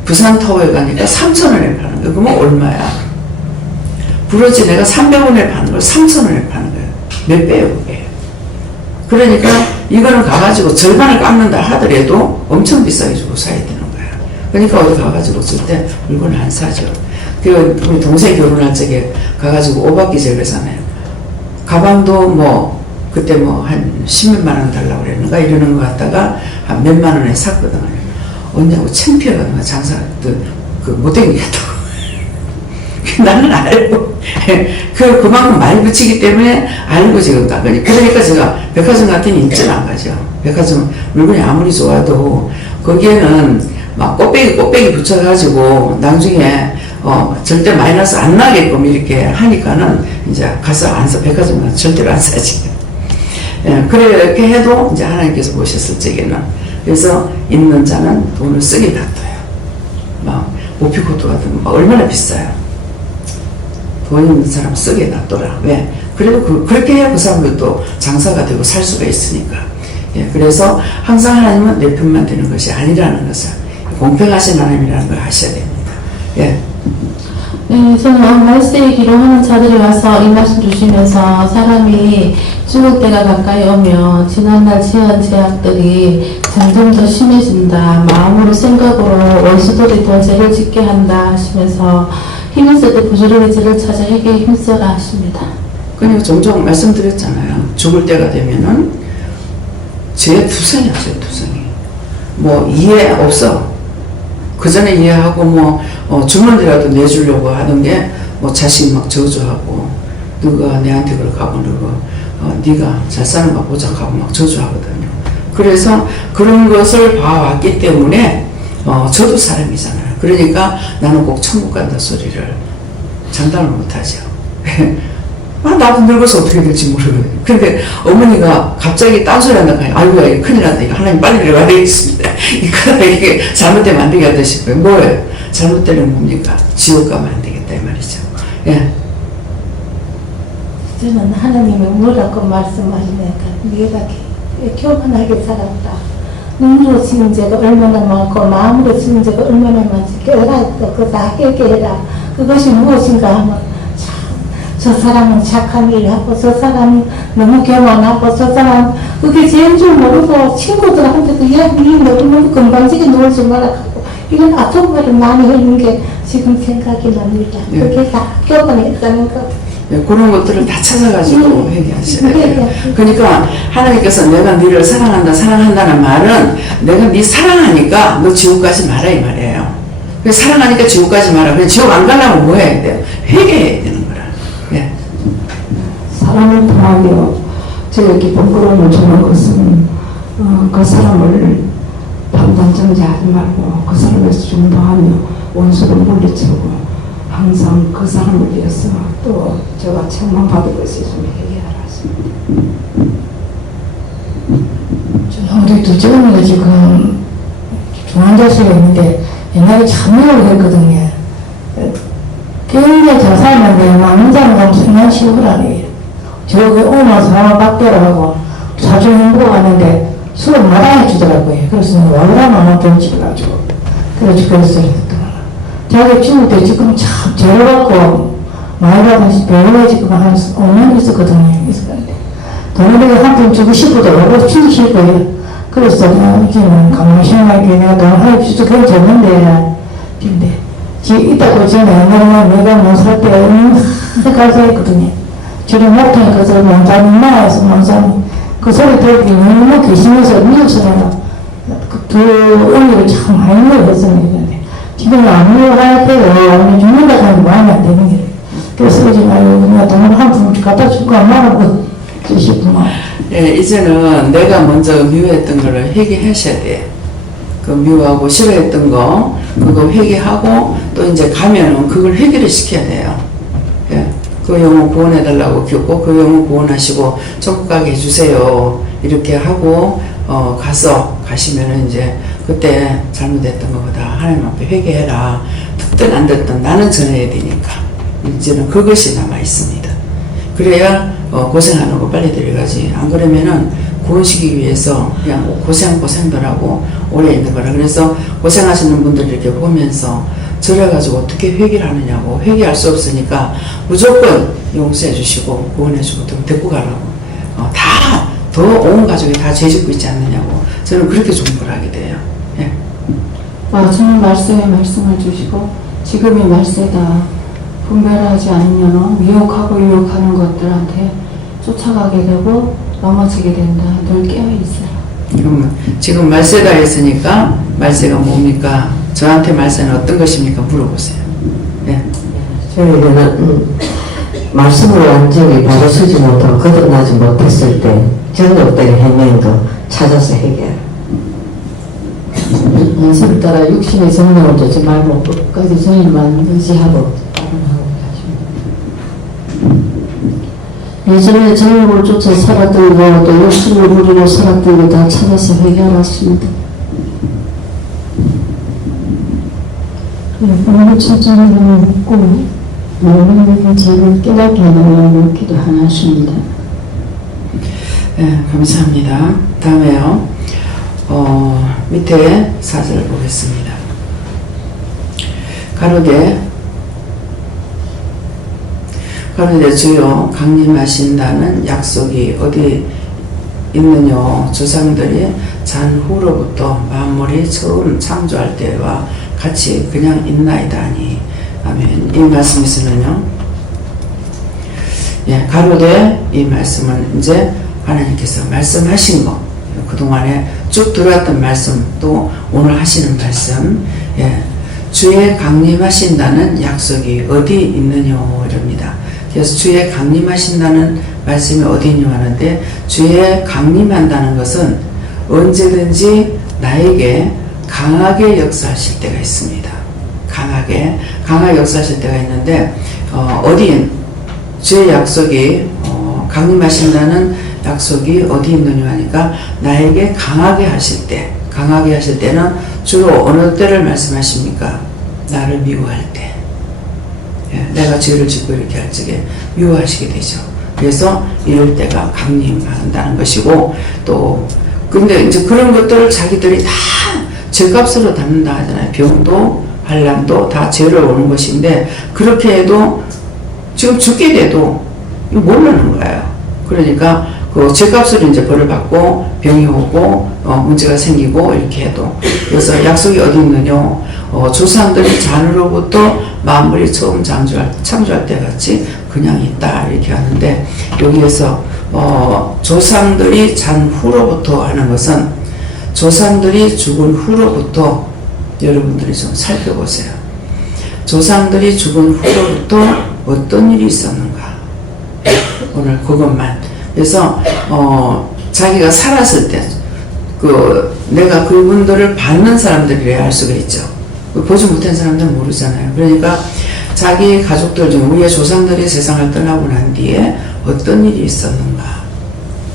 부산타워에 가니까 3,000원에 파는 거야. 그러면 얼마야? 부러지 내가 300원에 파는 걸 3,000원에 파는 거예요. 몇 배요 그게. 그러니까 이거는 가가지고 절반을 깎는다 하더라도 엄청 비싸게 주고 사야 되는 거야. 그러니까 어디 가가지고 절대 물건을 안 사죠. 그 우리 동생 결혼할 적에 가가지고 오박기제를 사네요. 가방도 뭐 그때 뭐 한 10몇만 원 달라고 그랬는가 이러는 거 갖다가 한 몇만 원에 샀거든요. 언니하고 창피해가지고 장사 그 못되겠다고. 나는 알고 그만큼 많이 붙이기 때문에 알고 지금 깎으니 그러니까 제가 백화점 같은 데 인전 안 가죠. 백화점 물건이 아무리 좋아도 거기에는 막 꽃배기 붙여가지고 나중에 절대 마이너스 안 나게끔 이렇게 하니까는 이제 가서 안 사, 백화점 가서 절대로 안 사지. 예, 그렇게 해도 이제 하나님께서 보셨을 적에는 그래서 있는 자는 돈을 쓰게 놔둬요. 막 모피코트 같은 거 막 얼마나 비싸요. 돈 있는 사람 쓰게 놔둬라. 왜? 그래도 그렇게 해야 그 사람들도 장사가 되고 살 수가 있으니까. 예, 그래서 항상 하나님은 내 편만 되는 것이 아니라는 것을 공평하신 하나님이라는 걸 아셔야 됩니다. 예. 네, 저는 말세에 기도하는 자들이 와서 이 말씀 주시면서 사람이 죽을 때가 가까이 오면 지난날 지은 죄악들이 점점 더 심해진다. 마음으로 생각으로 원수들이 더 죄를 짓게 한다 하시면서 힘있을 때 부지런히 죄를 찾아 회개에 힘써라 하십니다. 그러니까 종종 말씀드렸잖아요. 죽을 때가 되면은 죄투성이야, 죄투성이. 뭐 이해 없어. 그 전에 이해하고 주머니라도 내주려고 하는 게 자식 막 저주하고 너가 내한테 그렇게 하고 네가 잘 사는 거 보자하고 막 저주하거든요. 그래서 그런 것을 봐왔기 때문에 저도 사람이잖아요. 그러니까 나는 꼭 천국 간다 소리를 장담을 못하죠. 나도 늙어서 어떻게 될지 모르거든요. 근데 어머니가 갑자기 딴소리 한다고 해요. 아이고야, 큰일 났다. 이거 하나님 빨리 내려가야 되겠습니다. 이게 잘못되면 안 되겠다 싶어요. 뭐예요? 잘못되면 뭡니까? 지옥 가면 안 되겠다 이 말이죠. 예. 저는 하나님이 뭐라고 말씀하시니까 네가 교만하게 살았다. 눈으로 지은 죄가 얼마나 많고 마음으로 지은 죄가 얼마나 많지. 깨달았다. 그거 다 회개해라. 그것이 무엇인가 하면 저 사람은 착한 일을 하고 저 사람은 너무 교만하고 저 사람 그게 죄인 줄 모르고 친구들한테도 니 너무 건방지게 놀지 마라 하고 이런 아픈 말을 많이 하는 게 지금 생각이 납니다. 그게 다 교만했다는 것. 그런 것들을 다 찾아가지고 회개하셔야 돼요. 그러니까 하나님께서 내가 너를 사랑한다는 말은 내가 네 사랑하니까 너 지옥 가지 마라 이 말이에요. 사랑하니까 지옥 가지 마라. 그냥 지옥 안 가려면 뭐 해야 돼요? 회개해야 되는 거라. 예. 사람을 통하여 저에게 번거로움을 주는 것은 그 사람을 판단정지하지 말고 그 사람에서 중보하며 원수를 물리치고 항상 그 사람을 위해서 또 제가 책망받을 것이 좀 해결하십니다. 우리 둘째 언니가 지금 중환자실에 있는데 옛날에 참여를 했거든요. 굉장히 잘 살았는데 남자는 가면 생각 시우라네. 저기 오면서 하나 받더라고 사주 행보가 왔는데 술을 마당해 주더라고요. 그래서 와 그러면 안 병집을 가지고 그래서 자기 죽을 때 지금 참 죄로갖고 많이 받아서 병원에 지금 한 5년 있었거든요. 있었는데 돈을 한푼 주고 싶어도 오고 주실 거예요. 그래서 이제는 가만히 생각하게 내가 돈 하나 주도 괜찮은데 근데 이따고 전에 내가 못 살 때 가서 했거든요. 저를 못하니까 저 원장님 나와서 원장님 그 소리 들으니 너무 계시면서 미워서 내가 그 언니를 참 많이 미워했었는데 지금 안 미워할 때요. 죽는다 하면 마음이 안 되는 게 그래서 이제 내가 돈을 한 푼 갖다 주고 안 말하고 주시구만. 예, 이제는 내가 먼저 미워했던 거를 회개하셔야 돼요. 그 미워하고 싫어했던 거 그거 회개하고 또 이제 가면은 그걸 해결을 시켜야 돼요. 예, 그 영혼 구원해달라고 겪고 그 영혼 구원하시고 천국 가게 해주세요 이렇게 하고 가시면은 이제 그때 잘못했던 것보다 하나님 앞에 회개해라. 듣든 안 듣든 나는 전해야 되니까 이제는 그것이 남아 있습니다. 그래야 고생하는 거 빨리 들어가지. 안 그러면은 구원시키기 위해서 그냥 고생들 하고 오래 있는 거라. 그래서 고생하시는 분들 이렇게 보면서 저래가지고 어떻게 회개를 하느냐고. 회개할 수 없으니까 무조건 용서해 주시고 구원해 주고 데리고 가라고. 다 더 온 가족이 다 죄짓고 있지 않느냐고. 저는 그렇게 존버를 하게 돼요. 예. 주님 말씀에 말씀을 주시고 지금이 말세다. 분별하지 않으면 미혹하고 유혹하는 것들한테 쫓아가게 되고 넘어지게 된다. 늘 깨어있어라. 지금 말세다 했으니까 말세가 뭡니까? 저한테 말세는 어떤 것입니까? 물어보세요. 예. 저희들은 말씀으로 완전히 바로 서지 못하고 거듭나지 못했을 때 정욕되게 헤매는 거 찾아서 해결. 말씀을 따라 육신의 정욕을 쫓지 말고 끝까지 주님만 의지하고 예전에 정욕을 쫓아 살았던 거, 또 욕심을 부리고 살았던 거 다 찾아서 회개하셨습니다. 오늘 첫째는 묻고 모르는 죄를 깨닫게 하려고 기도하셨습니다. 네, 감사합니다. 다음에요. 밑에 사절 보겠습니다. 가로되 주여 강림하신다는 약속이 어디 있느냐. 조상들이 잔후로부터 만물이 처음 창조할 때와 같이 그냥 있나이다니. 아멘. 이 말씀에서는요. 예, 가로되 이 말씀은 이제 하나님께서 말씀하신 거, 그동안에 쭉 들어왔던 말씀, 또 오늘 하시는 말씀, 예. 주에 강림하신다는 약속이 어디 있느냐 이럽니다. 그래서 주에 강림하신다는 말씀이 어디 있냐 하는데, 주에 강림한다는 것은 언제든지 나에게 강하게 역사하실 때가 있습니다. 강하게 역사하실 때가 있는데, 어디 주의 약속이 강림하신다는 약속이 어디 있느냐 하니까, 나에게 강하게 하실 때는 주로 어느 때를 말씀하십니까? 나를 미워할 때. 예, 내가 죄를 짓고 이렇게 할 적에 미워하시게 되죠. 그래서 이럴 때가 강림한다는 것이고, 또 근데 이제 그런 것들을 자기들이 다 죄값으로 담는다 하잖아요. 병도 환난도 다 죄로 오는 것인데, 그렇게 해도 지금 죽게 돼도 모르는 거예요. 그러니까 그 죄값으로 이제 벌을 받고 병이 오고 문제가 생기고 이렇게 해도. 그래서 약속이 어디 있느냐, 조상들이 잔으로부터 만물이 처음 창조할 때 같이 그냥 있다 이렇게 하는데, 여기에서 조상들이 잔 후로부터 하는 것은, 조상들이 죽은 후로부터 여러분들이 좀 살펴보세요. 조상들이 죽은 후로부터 어떤 일이 있었는가, 오늘 그것만. 그래서 자기가 살았을 때 내가 그분들을 받는 사람들이래야 할 수가 있죠. 보지 못한 사람들은 모르잖아요. 그러니까 자기 가족들 중 우리의 조상들이 세상을 떠나고 난 뒤에 어떤 일이 있었는가,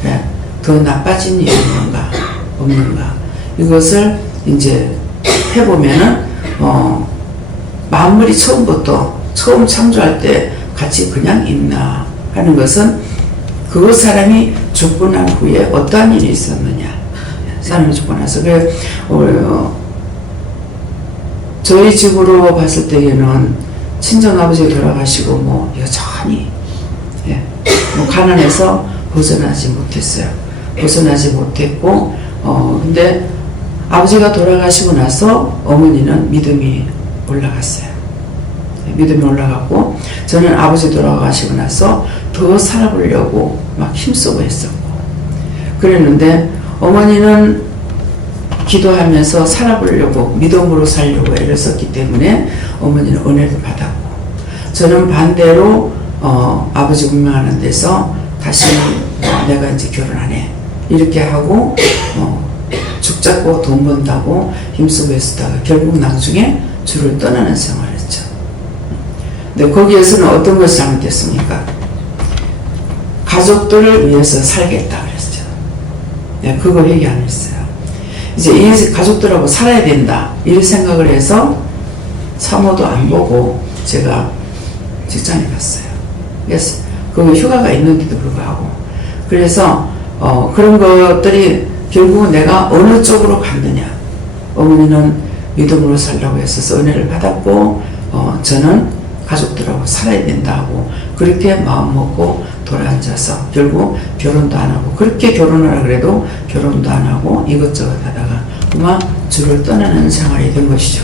네. 더 나빠진 일이 없는가, 이것을 이제 해보면은 만물이 처음 창조할 때 같이 그냥 있나 하는 것은, 그 사람이 죽고 난 후에 어떠한 일이 있었느냐. 사람이 죽고 나서. 저희 집으로 봤을 때에는 친정아버지가 돌아가시고 뭐 여전히 가난해서 벗어나지 못했고, 근데 아버지가 돌아가시고 나서 어머니는 믿음이 올라갔어요. 믿음이 올라갔고, 저는 아버지 돌아가시고 나서 더 살아보려고 막 힘쓰고 했었고 그랬는데, 어머니는 기도하면서 살아보려고 믿음으로 살려고 애를 썼기 때문에 어머니는 은혜를 받았고, 저는 반대로 아버지 운명하는 데서 다시 내가 이제 결혼 안 해 이렇게 하고 죽잡고 돈 번다고 힘쓰고 했다가 결국 나중에 주를 떠나는 생활을 했죠. 근데 거기에서는 어떤 것이 잘못됐습니까? 가족들을 위해서 살겠다 그랬죠. 네, 그거 얘기 안 했어요. 이제 이 가족들하고 살아야 된다 이런 생각을 해서 사모도 안 보고 제가 직장에 갔어요. 그래서 그 휴가가 있는데도 불구하고, 그래서 그런 것들이 결국은 내가 어느 쪽으로 갔느냐. 어머니는 믿음으로 살라고 했어서 은혜를 받았고, 저는 가족들하고 살아야 된다고 그렇게 마음 먹고 돌아앉아서 결국 결혼도 안 하고, 그렇게 결혼하라 그래도 결혼도 안 하고 이것저것 하다가 그만 주를 떠나는 생활이 된 것이죠.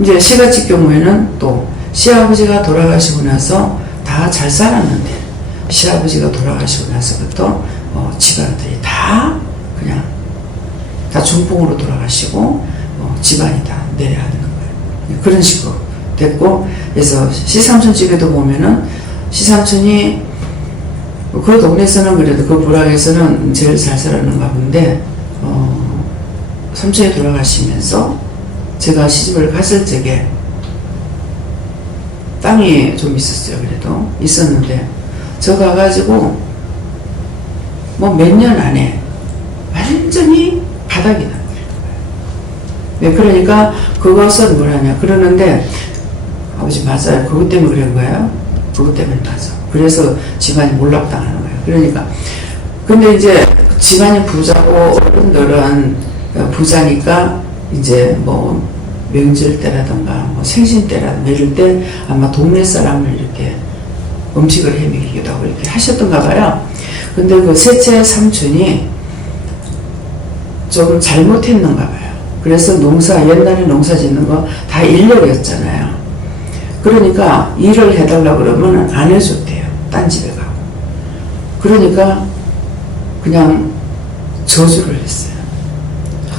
이제 시가집 경우에는 또 시아버지가 돌아가시고 나서 다 잘 살았는데, 시아버지가 돌아가시고 나서부터 집안들이 다 그냥 다 중풍으로 돌아가시고 집안이 다 내려앉는 거예요. 그런 식으로 됐고, 그래서 시삼촌 집에도 보면은 시삼촌이 그 동네에서는 그래도 그 부락에서는 제일 잘 살았는가 본데, 삼촌이 돌아가시면서 제가 시집을 갔을 적에 땅이 좀 있었어요. 그래도 있었는데 저 가가지고 뭐 몇 년 안에 완전히 바닥이 난 거예요. 네, 그러니까 그것은 뭐라냐 그러는데, 아버지 맞아요. 그것 때문에 그런 거예요. 그것 때문에 맞아. 그래서 집안이 몰락당하는 거예요. 그러니까 근데 이제 집안이 부자고 어른들은 부자니까 이제 뭐 명절 때라든가 뭐 생신 때라든가 이럴 때 아마 동네 사람을 이렇게 음식을 해먹이기도 하고 이렇게 하셨던가 봐요. 근데 그 셋째 삼촌이 좀 잘못했는가 봐요. 그래서 옛날에 농사 짓는 거 다 인력이었잖아요. 그러니까 일을 해달라고 그러면 안 해줬대요. 딴 집에 가고. 그러니까 그냥 저주를 했어요.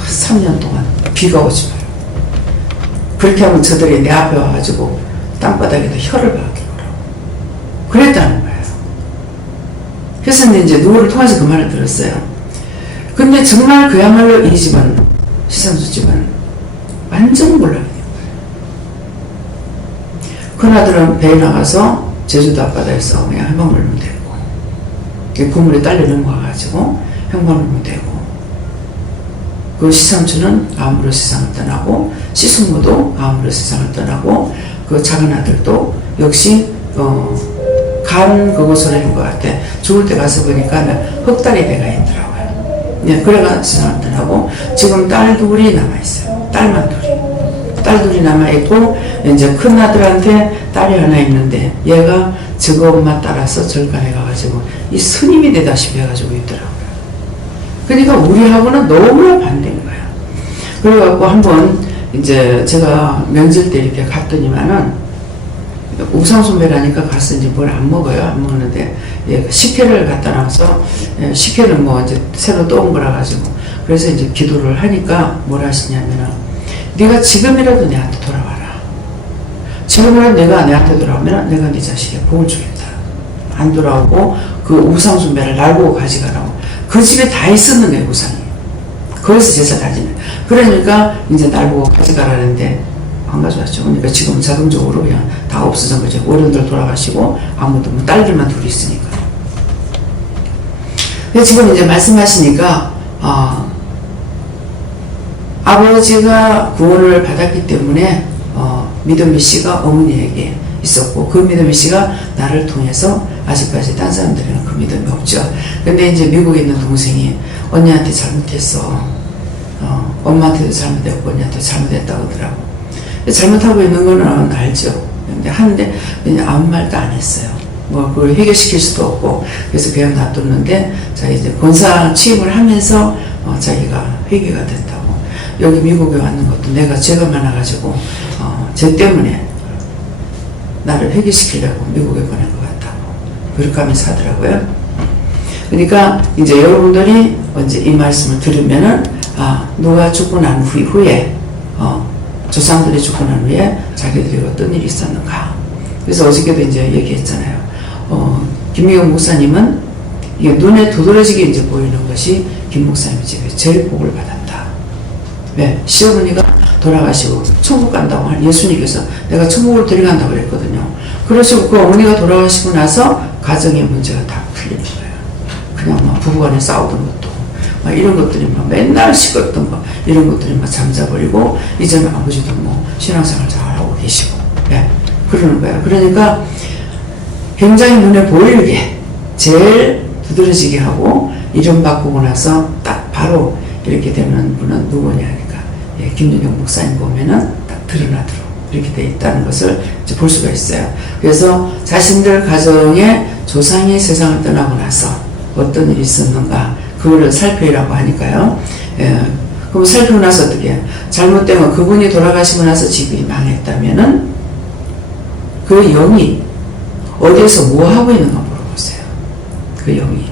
3년 동안 비가 오지 마요. 그렇게 하면 저들이 내 앞에 와가지고 땅바닥에다 혀를 박히더라고. 그랬다는 거예요. 그래서 이제 누구를 통해서 그 말을 들었어요. 근데 정말 그야말로 이 집은, 시상수 집은 완전 몰락이 된 거예요. 큰아들은 배에 나가서 제주도 앞바다에서 그냥 해방물로 되고, 국물에 딸려 넘어가가지고 형방물로 되고, 그 시삼촌은 암으로 세상을 떠나고, 시숙모도 암으로 세상을 떠나고, 그 작은 아들도 역시 간 그곳으로 한 것 같아. 죽을 때 가서 보니까 흑달이 배가 있더라고요. 네, 그래가 세상을 떠나고, 지금 딸 둘이 남아있어요. 딸만 둘이. 딸 둘이 남아있고, 이제 큰 아들한테 딸이 하나 있는데, 얘가 저거 엄마 따라서 절간에 가가지고, 이 스님이 되다시피 해가지고 있더라고요. 그러니까 우리하고는 너무나 반대인 거야. 그래갖고 한번 이제 제가 명절 때 이렇게 갔더니만은 우상숭배라니까 가서 이제 뭘 안 먹어요. 안 먹는데 식혜를 갖다 놔서 식혜는 뭐 이제 새로 떠온 거라 가지고 그래서 이제 기도를 하니까 뭘 하시냐면은 네가 지금이라도 내한테 돌아와라. 지금이라도 내가 내한테 돌아오면 내가 네 자식에 복을 주겠다. 안 돌아오고 그 우상숭배를 날고 가져가라고. 그 집에 다 있었는 거예요, 우상이. 거기서 제사 다지는. 그러니까 이제 날고 가져가라는데 안 가져왔죠. 그러니까 지금 자동적으로 그냥 다 없어진 거죠. 어른들 돌아가시고 아무도 뭐 딸들만 둘이 있으니까. 근데 지금 이제 말씀하시니까 아버지가 구원을 받았기 때문에 믿음의 씨가 어머니에게 있었고 그 믿음의 씨가 나를 통해서 아직까지 딴 사람들에는 그 믿음이 없죠. 근데 이제 미국에 있는 동생이 언니한테 잘못했어. 엄마한테도 잘못했고 언니한테 잘못했다고 하더라고. 잘못하고 있는 거는 알죠. 근데 하는데 그냥 아무 말도 안 했어요. 뭐 그걸 해결시킬 수도 없고 그래서 그냥 놔뒀는데 자 이제 권사 취임을 하면서 자기가 회개가 됐다고. 여기 미국에 왔는 것도 내가 죄가 많아가지고 죄 때문에 나를 회개시키려고 미국에 보낸 것 같다고 그렇게 하면서 하더라고요. 그러니까 이제 여러분들이 이제 이 말씀을 들으면은 누가 죽고 난 후에 조상들이 죽고 난 후에 자기들이 어떤 일이 있었는가. 그래서 어저께도 이제 얘기했잖아요. 김미경 목사님은 이게 눈에 두드러지게 이제 보이는 것이 김 목사님 집에 제일 복을 받았다. 왜? 시어머니가 돌아가시고 천국 간다고 한 예수님께서 내가 천국을 데려간다고 그랬거든요. 그러시고 그 어머니가 돌아가시고 나서 가정의 문제가 다 풀리는 거예요. 그냥 막 부부간에 싸우던 것도 막 이런 것들이 막 맨날 시끄럽던 거 이런 것들이 막 잠자버리고 이제는 아버지도 뭐 신앙생활 잘하고 계시고 그러는 거예요. 그러니까 굉장히 눈에 보이게 제일 두드러지게 하고 이름 바꾸고 나서 딱 바로 이렇게 되는 분은 누구냐 하니까 김준영 목사님 보면은 딱 드러나도록 이렇게 돼 있다는 것을 이제 볼 수가 있어요. 그래서 자신들 가정에 조상이 세상을 떠나고 나서 어떤 일이 있었는가 그거를 살펴라고 하니까요. 그럼 살피고 나서 어떻게 해요? 잘못된 건 그분이 돌아가시고 나서 집이 망했다면은 그 영이 어디에서 뭐 하고 있는가 물어보세요. 그 영이.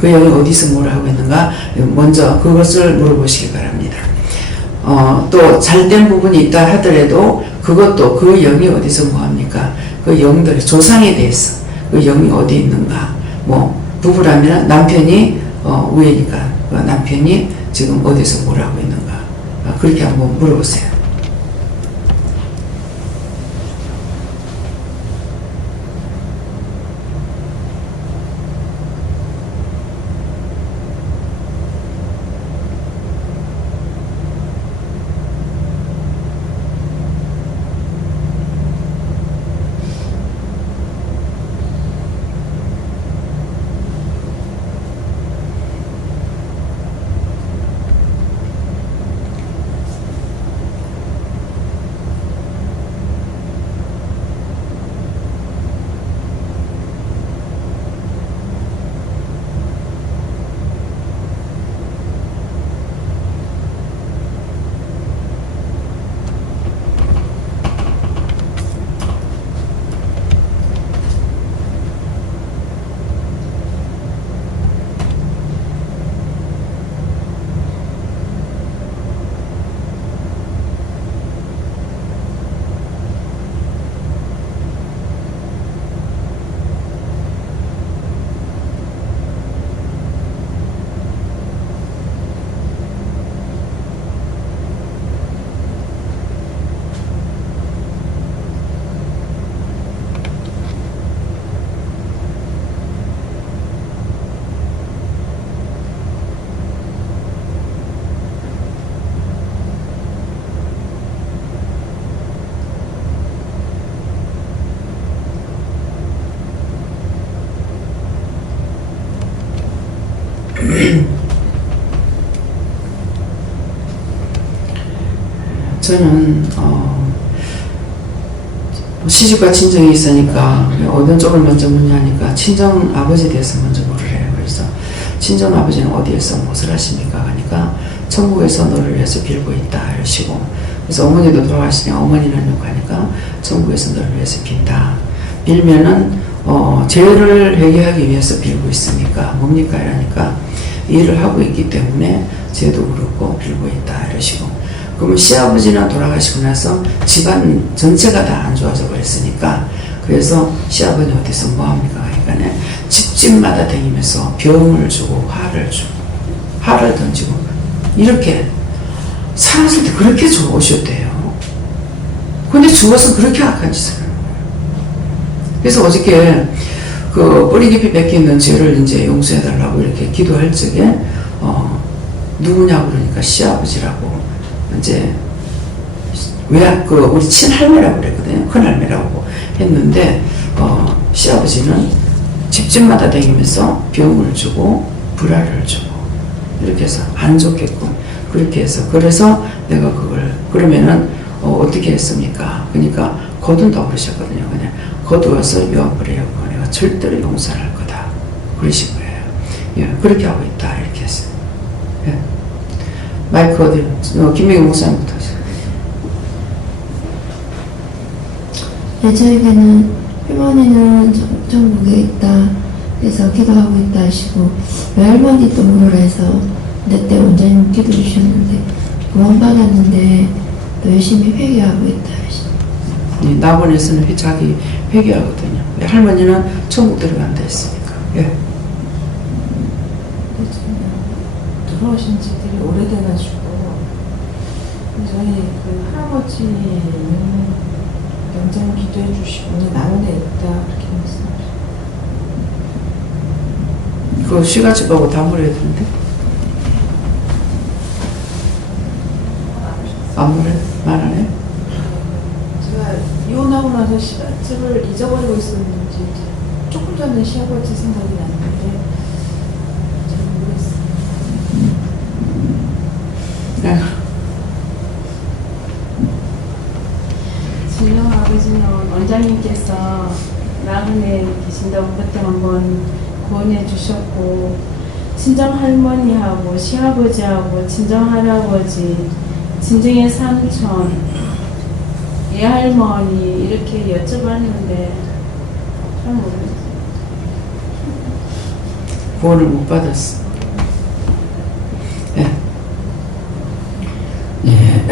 그 영이 어디서 뭘 하고 있는가 먼저 그것을 물어보시기 바랍니다. 또 잘된 부분이 있다 하더라도 그것도 그 영이 어디서 뭐 합니까? 그 영들의 조상에 대해서 그 영이 어디 있는가. 뭐 부부라면 남편이 위에니까 그 남편이 지금 어디서 뭘 하고 있는가. 그렇게 한번 물어보세요. 저는 시집과 친정이 있으니까 어느 쪽을 먼저 묻냐니까 친정 아버지에 대해서 먼저 물으래요. 그래서 친정 아버지는 어디에서 무엇을 하십니까? 하니까 천국에서 너를 위해서 빌고 있다 이러시고, 그래서 어머니도 돌아가시니까 어머니는 욕하니까 천국에서 너를 위해서 빈다. 빌면은 죄를 회개하기 위해서 빌고 있으니까 뭡니까? 이러니까 일을 하고 있기 때문에 죄도 그렇고 빌고 있다 이러시고, 그러면 시아버지는 돌아가시고 나서 집안 전체가 다 안 좋아져 버렸으니까, 그래서 시아버지 어디서 뭐합니까? 그러니까 집집마다 다니면서 병을 주고 화를 던지고 이렇게 살았을 때 그렇게 좋으셨대요. 근데 죽어서 그렇게 악한 짓을 하는 거예요. 그래서 어저께 그 뿌리 깊이 박혀 있는 죄를 이제 용서해달라고 이렇게 기도할 적에 누구냐고 그러니까 시아버지라고, 이제 우리 친할매라고 그랬거든요. 큰할매라고 했는데 시아버지는 집집마다 다니면서 병을 주고 불화를 주고 이렇게 해서 안 좋겠고, 그렇게 해서 그래서 내가 그걸 그러면은 어떻게 했습니까? 그러니까 거둔다고 그러셨거든요. 그냥 거두어서 묘불에 하고 내가 절대로 용서를 할 거다 그러신 거예요. 예, 그렇게 하고 있다 이렇게 했어요. 예. 마이크 어디? 김명희 목사님부터 하세요. 네, 저에게는 할머니는 천국에 있다. 그래서 기도하고 있다 하시고, 외할머니 또 물으라 해서 내 때 원장님 기도 주셨는데 구원받았는데 또 열심히 회개하고 있다 하시고. 낙원에서는 자기 회개하거든요. 할머니는 천국 들어간다 했으니까. 예. 들어오신 지 되게 오래돼가지고 저희 그 할아버지는 영장 기도해 주시고 오늘 낙원에 있다 그렇게 말씀하셨어요. 그거 시가집 하고 다 물어야 되는데 안 물어요? 말 안 해요? 제가 이혼하고 나서 시가집을 잊어버리고 있었는지 이제 조금 전에 시아버지 생각이 났는데 잘 모르겠어요. 진영 아버지는 원장님께서 낙원에 계신다고 그때 한번 구원해 주셨고, 친정 할머니하고 시아버지하고 친정 할아버지, 친정의 삼촌, 외할머니 이렇게 여쭤봤는데 잘 모르겠어요. 구원을 못 받았어. 예. 예,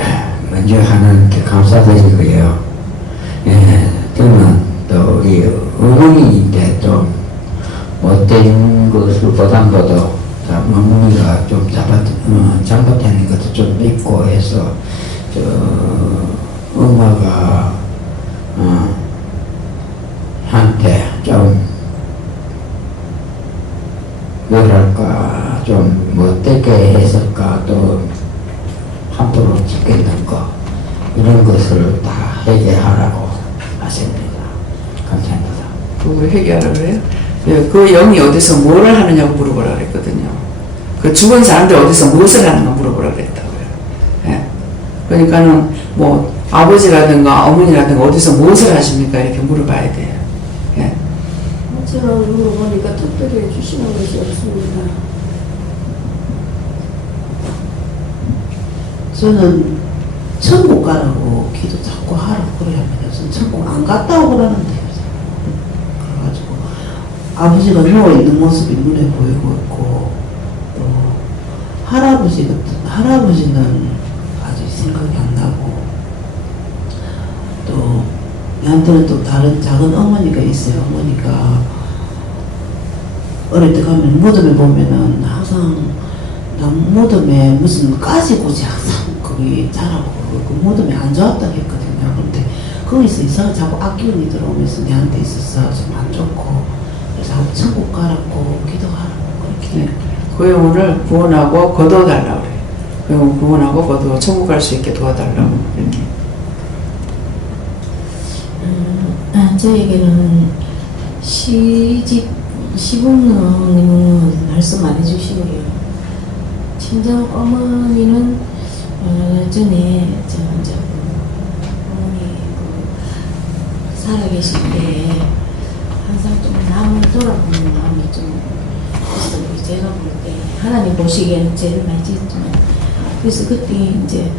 먼저 하나님께 감사드리고요. 예, 저는 또 우리 어머니인데 좀 못된 것을 보담보도 어머니가 좀 잘못하는 것도 좀 있고 해서 엄마가 한테 좀 뭐랄까 좀 못되게 했을까, 또 함부로 짓겠는 거 이런 것을 다 해결하라고 하십니다. 감사합니다. 그걸 해결하라고 그래요? 예, 그 영이 어디서 뭐를 하느냐고 물어보라 그랬거든요. 그 죽은 사람들 어디서 무엇을 하는가 물어보라 그랬다고요. 예. 그러니까는 뭐 아버지라든가 어머니라든가 어디서 무엇을 하십니까? 이렇게 물어봐야 돼요. 예. 저런 물어보니까 특별히 해주시는 것이 없습니다. 저는 천국 가라고 기도 자꾸 하라고 그래야 합니다. 저는 천국 안 갔다고 그러는데요. 그래가지고 아버지가 누워있는 모습이 눈에 보이고 있고, 또 할아버지는 아직 생각이 안 나고, 또 얘한테는 또 다른 작은 어머니가 있어요. 어머니가 어릴 때 가면 무덤에 보면은 항상 무덤에 무슨 가지고지 항상 거기 자라고 그 무덤에 안 좋았다고 했거든요. 그런데 거기서 이상하게 자꾸 악기운이 들어오면서 내한테 있어서 좀 안 좋고, 그래서 천국 가라고 기도하라고 그렇게. 네. 그 영혼을 구원하고 거두어달라고 그래요. 그 영혼 구원하고 거두어 천국 갈 수 있게 도와달라고 이렇게. 저에게는 시집 시부모님은 말씀 안 해주시고요. 친정 어머니는 전에 이제 어머니 살아계실 때 항상 좀 남을 돌아보는 마음이 좀 있어요. 제가 볼 때 하나님 보시기에는 죄를 많이 짓지만 그래서 그때 이제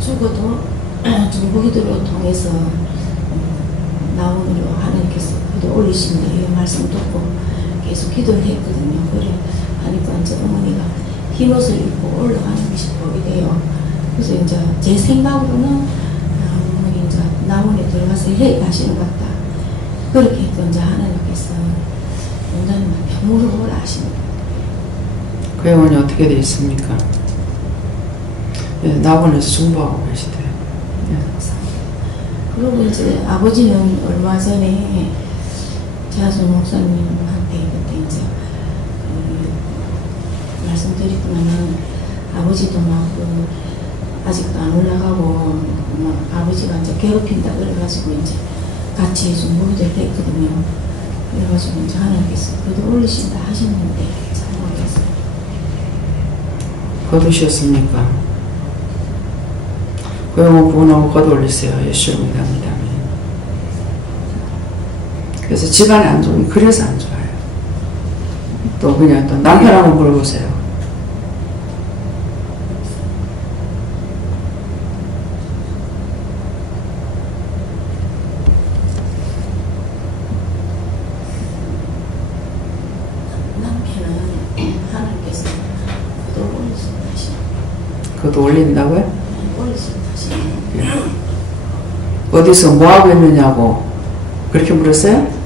죽어도 중보기도를 통해서 나오므로 하나님께서 기도 올리십니다. 이 말씀 듣고 계속 기도를 했거든요. 그래 하니까 이제 어머니가 흰 옷을 입고 올라가는 것이 보게 돼요. 그래서 이제 제 생각으로는 어머니 이제 나원에 들어가서 회개하시는 것 같다. 그렇게 해도 이제 하나님께서 원장님 병으로 아시는 거예요. 그 영혼이 어떻게 되어 있습니까? 예, 나원에서 중보하고 계시대요. 예. 그리고 이제 아버지는 얼마 전에 자손 목사님한테 그때 이제 말씀드리고는 아버지도 막 아직도 안 올라가고 아버지가 이제 괴롭힌다 그래가지고 이제 같이 중보기도 했거든요. 그래가지고 이제 하나님께서 그래도 올리신다 하셨는데 잘 모르겠어요. 거두셨습니까? 그 영혼 구원하고 거둬 올리세요. 예수를 믿습니다. 그래서 집안이 안 좋으면 그래서 안 좋아요. 또 그냥 또 남편하고 물어보세요. 남편은 하나님께서 그도 올리신다 하시는 그것도 올린다고요? 올리신다 하시는 어디서 뭐하고 있느냐고 그렇게 물었어요?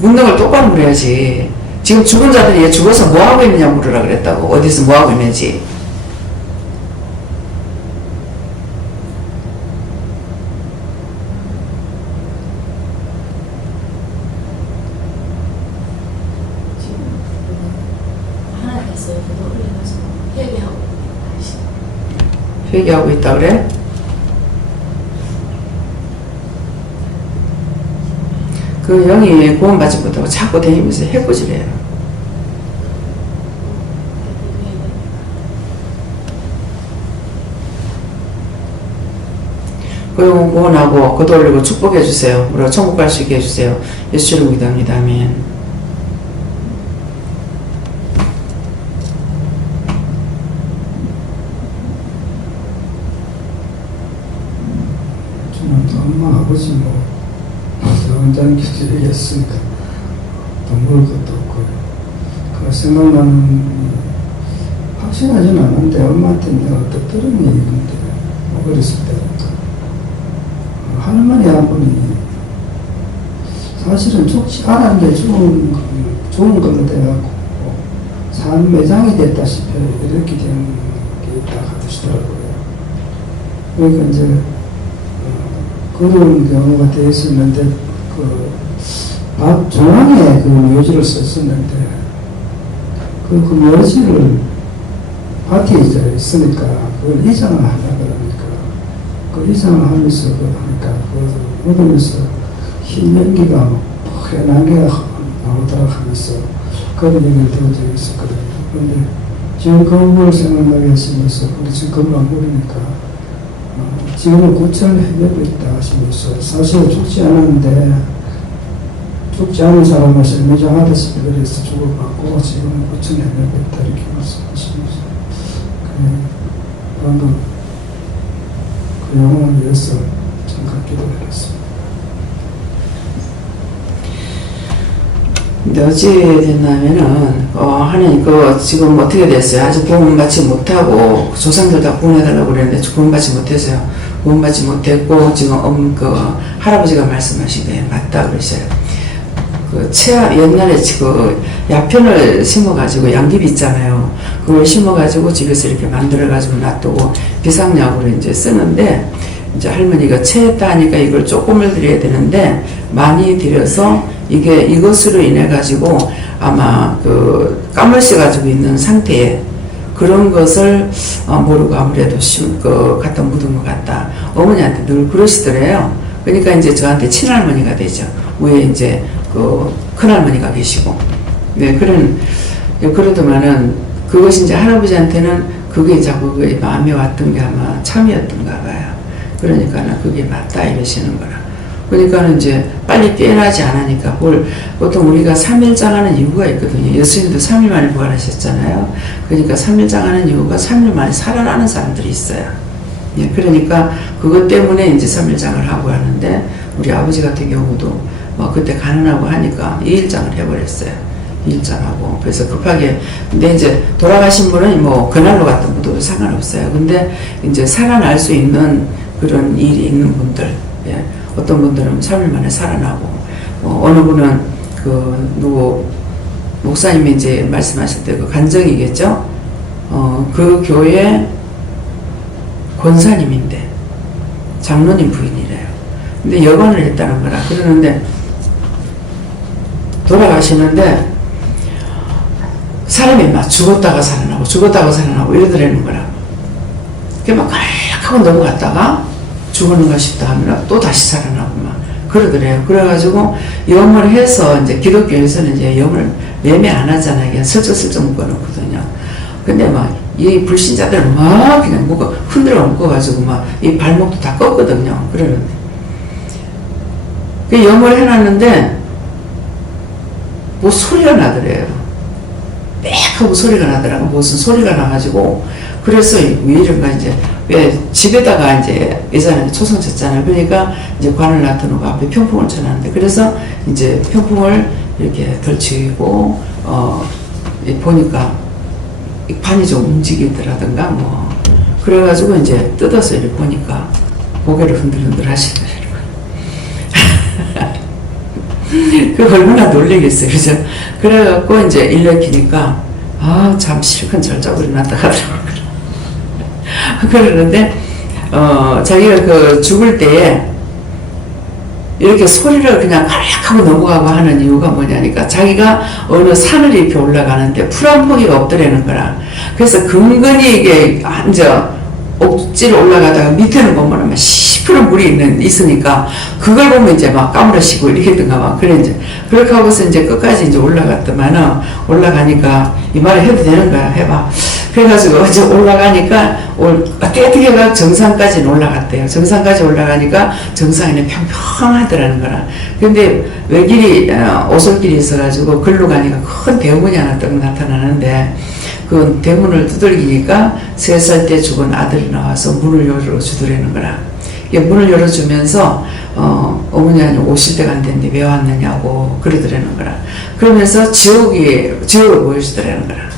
묻는 걸 똑바로 물어야지. 지금 죽은 자들이 얘 죽어서 뭐하고 있느냐 물으라 그랬다고. 어디서 뭐하고 있는지. 하나님께서 그도 올려가지고 회개하고 있다 하시는 회개하고 있다 그래? 그 영이 구원받지 못하고 자꾸 다니면서 해코지래요. 그 영혼 구원하고 거둬 올리고 축복해 주세요. 우리가 천국 갈 수 있게 해주세요. 예수를 믿습니다. 아멘. 저는 또 엄마 아버지 원장님께서 얘기했으니까 또 먹을 것도 없고 그 생각나는 확신하지는 않는데 엄마한테 내가 또 들은 얘기인데 어렸을 때니까 할머니 한 분이 사실은 죽지 않았는데 좋은 걸로 돼갖고 삶 매장이 됐다시피 이렇게 된 게 있다 하시더라고요. 그러니까 이제 그런 경우가 되어 있었는데 종항에 그 묘지를 썼었는데 그 묘지를 밭에 이제 있으니까 그걸 이장을 하려 그러니까 그 이장을 하면서 하니까 그걸 얻으면서 흰 연기가 뽀얀 게 나오더라 하면서 그런 얘기를 들은 적이 있었거든요. 그런데 지금 그걸 생각나게 하시면서 우리 지금 그걸 안 모르니까 지금은 구천을 헤매고 있다 하시면서 사실 죽지 않았는데 죽지 않은 사람을 실매장하다시피 그래서 죽어갖고 지금은 구천을 헤매고 있다 이렇게 말씀하시면서 방금 그 영혼을 위해서 잠깐 기도해봤습니다. 근데 어찌 됐냐면은 하나님 지금 어떻게 됐어요? 아직 구원받지 못하고 조상들 다 구원해달라고 그랬는데 구원받지 못해서요. 구원받지 못했고 지금 할아버지가 말씀하시되 맞다 그러셔요. 옛날에 야편을 심어가지고 양귀비 있잖아요. 그걸 심어가지고 집에서 이렇게 만들어가지고 놔두고 비상약으로 이제 쓰는데 이제 할머니가 체했다 하니까 이걸 조금을 드려야 되는데 많이 드려서 이것으로 인해 가지고 아마 까물새 가지고 있는 상태에 그런 것을 모르고 아무래도 갖다 묻은 것 같다. 어머니한테 늘 그러시더래요. 그러니까 이제 저한테 친할머니가 되죠. 위에 이제 그 큰할머니가 계시고. 네, 그러더만은 그것이 이제 할아버지한테는 그게 자꾸 그게 마음에 왔던 게 아마 참이었던가 봐요. 그러니까는 그게 맞다 이러시는 거라. 그러니까는 이제 빨리 깨어나지 않으니까 보통 우리가 3일장 하는 이유가 있거든요. 예수님도 3일 만에 부활하셨잖아요. 그러니까 3일장 하는 이유가 3일 만에 살아나는 사람들이 있어요. 예, 그러니까 그것 때문에 이제 3일장을 하고 하는데 우리 아버지 같은 경우도 뭐 그때 가능하고 하니까 2일장을 해버렸어요. 2일장하고. 그래서 급하게, 근데 이제 돌아가신 분은 뭐 그날로 갔던 분도 상관없어요. 근데 이제 살아날 수 있는 그런 일이 있는 분들, 예. 어떤 분들은 3일 만에 살아나고, 어느 분은 목사님이 이제 말씀하실 때 그 간정이겠죠? 그 교회 권사님인데, 장로님 부인이래요. 근데 여관을 했다는 거라. 그러는데, 돌아가시는데, 사람이 막 죽었다가 살아나고 이러더라는 거라. 그게 막 가락하고 넘어갔다가, 죽었는가 싶다 하면 또 다시 살아나고 막 그러더래요. 그래가지고 염을 해서 이제 기독교에서는 이제 염을 매매 안 하잖아요. 그냥 슬쩍슬쩍 묶어놓거든요. 근데 막 이 불신자들은 막 그냥 흔들어 묶어가지고 막 이 발목도 다 껐거든요. 그러는데 그 염을 해놨는데 뭐 소리가 나더래요. 빽 하고 소리가 나더라고. 무슨 소리가 나가지고 그래서 왜 이런가 이제 왜 집에다가 이제 예전에 초성 쳤잖아요. 그러니까 이제 관을 놔두고 앞에 평풍을 쳐놨는데 그래서 이제 평풍을 이렇게 덜치고 보니까 관이 좀 움직이더라든가 뭐 그래가지고 이제 뜯어서 이렇게 보니까 고개를 흔들흔들 하시더라고요. 그 얼마나 놀리겠어요, 그죠? 그래갖고 이제 일으키니까 참 실컷 잘 자고 일어났다 하더라고요. 그러는데 자기가 그 죽을 때에 이렇게 소리를 그냥 가락하고 넘어가고 하는 이유가 뭐냐니까 자기가 어느 산을 이렇게 올라가는데 풀 한 포기가 없더라는 거라. 그래서 근근히 이게 앉아 옥지를 올라가다가 밑에는 보면 막 시퍼런 물이 있으니까 그걸 보면 이제 막 까무러시고 이렇게 했던가 막 그래 이제 그렇게 하고서 이제 끝까지 이제 올라갔더만은 올라가니까 이 말을 해도 되는 거야 해봐. 그래가지고 이제 올라가니까 깨끗해가 정상까지는 올라갔대요. 정상까지 올라가니까 정상에는 평평하더라는 거라. 근데 외길이 오솔길이 있어가지고 글로 가니까 큰 대문이 하나 딱 나타나는데 그 대문을 두들기니까 3살 때 죽은 아들이 나와서 문을 열어주더라는 거라. 문을 열어주면서 어머니 오실 때가 안 됐는데 왜 왔느냐고 그러더라는 거라. 그러면서 지옥을 보여주더라는 거라.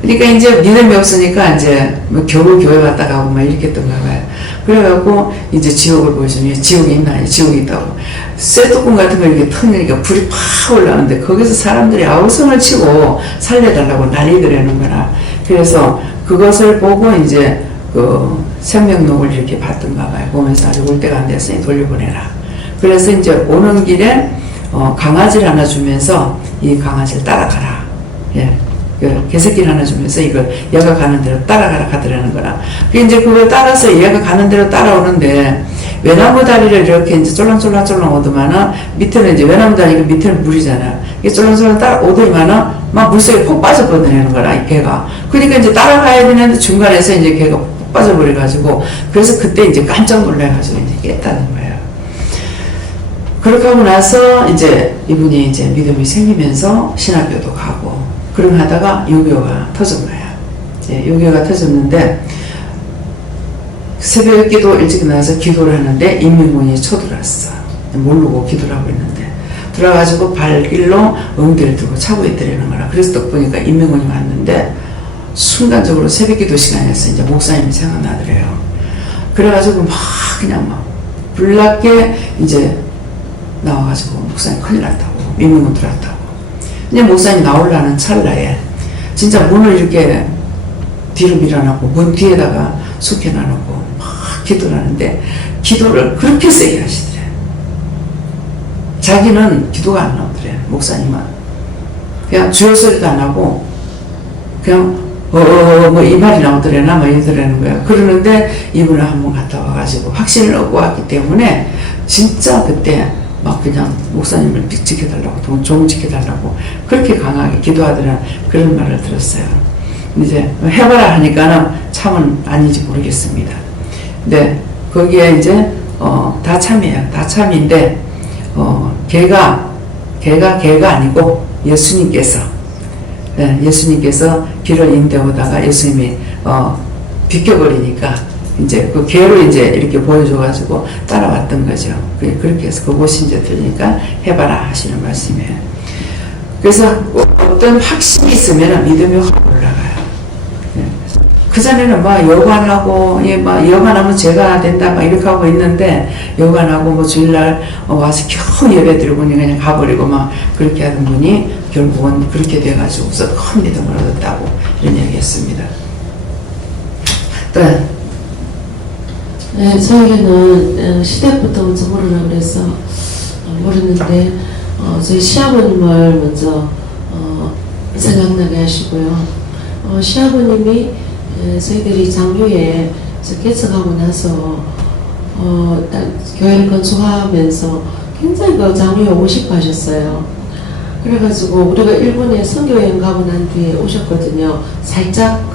그러니까 이제 믿음이 없으니까 이제 뭐 겨우 교회 왔다 가고 막 이렇게 했던가 봐요. 그래갖고 이제 지옥을 보여주면 지옥이 있나? 아니, 지옥이 있다고. 쇠뚜껑 같은 거 이렇게 터니까 불이 팍 올라오는데 거기서 사람들이 아우성을 치고 살려달라고 난리더라는 거라. 그래서 그것을 보고 이제 그 생명록을 이렇게 봤던가 봐요. 보면서 아직 올 때가 안 됐으니 돌려보내라. 그래서 이제 오는 길에 강아지를 하나 주면서 이 강아지를 따라가라. 예. 개새끼를 하나 주면서 이걸 얘가 가는 대로 따라가라 하더라는 거라. 이제 그걸 따라서 얘가 가는 대로 따라오는데 외나무 다리를 이렇게 이제 쫄랑쫄랑 오더만은 밑에는 이제 외나무 다리가 밑에는 물이잖아. 이게 쫄랑쫄랑 따라오더만은 막 물속에 폭 빠져버리는 거라, 이 개가. 그러니까 이제 따라가야 되는데 중간에서 이제 개가 폭 빠져버려가지고 그래서 그때 이제 깜짝 놀라가지고 이제 깼다는 거예요. 그렇게 하고 나서 이제 이분이 이제 믿음이 생기면서 신학교도 가고 그럼 하다가 유교가 터진 거야. 예, 유교가 터졌는데 새벽 기도 일찍 나와서 기도를 하는데 임민군이 쳐들어왔어. 모르고 기도를 하고 있는데 들어가지고 발길로 엉덩이를 들고 차고 있더라는 거라. 그래서 딱 보니까 임민군이 왔는데 순간적으로 새벽 기도 시간이었어. 이제 목사님이 생각나더래요. 그래가지고 막 그냥 막 불났게 이제 나와가지고 목사님 큰일 났다고. 임민군 들어왔다고. 이제 목사님 나오려는 찰나에 진짜 문을 이렇게 뒤로 밀어놓고 문 뒤에다가 숙여놔놓고 막 기도를 하는데 기도를 그렇게 세게 하시더래. 자기는 기도가 안 나오더래. 목사님은 그냥 주여 소리도 안 하고 그냥 뭐 이 말이 나오더래나 뭐 이러더라는 거야. 그러는데 이분을 한번 갔다 와가지고 확신을 얻고 왔기 때문에 진짜 그때 막 그냥 목사님을 지켜달라고 좀 지켜달라고 그렇게 강하게 기도하더라 그런 말을 들었어요. 이제 해봐라 하니까는 참은 아닌지 모르겠습니다. 근데 거기에 이제 다 참이에요. 다 참인데 개가 아니고 예수님께서 길을 인도하다가 예수님이 비켜버리니까 이제 그 개로 이제 이렇게 보여줘가지고 따라왔던 거죠. 그렇게 해서 그곳이 이제 들으니까 해봐라 하시는 말씀이에요. 그래서 어떤 확신이 있으면 믿음이 확 올라가요. 그전에는 막 여관하고, 여관하면 죄가 된다, 막 이렇게 하고 있는데, 여관하고 뭐 주일날 와서 겨우 예배 드리고 그냥 가버리고 막 그렇게 하던 분이 결국은 그렇게 돼가지고서 큰 믿음을 얻었다고 이런 얘기 했습니다. 또, 네, 저에게는 시댁부터 먼저 모르라 그래서 모르는데, 저희 시아버님을 먼저 생각나게 하시고요. 시아버님이 저희들이 장유에 개척하고 나서 교회를 건축하면서 굉장히 그 장유에 오고 싶어 하셨어요. 그래가지고 우리가 일본에 선교여행 가고 난 뒤에 오셨거든요. 살짝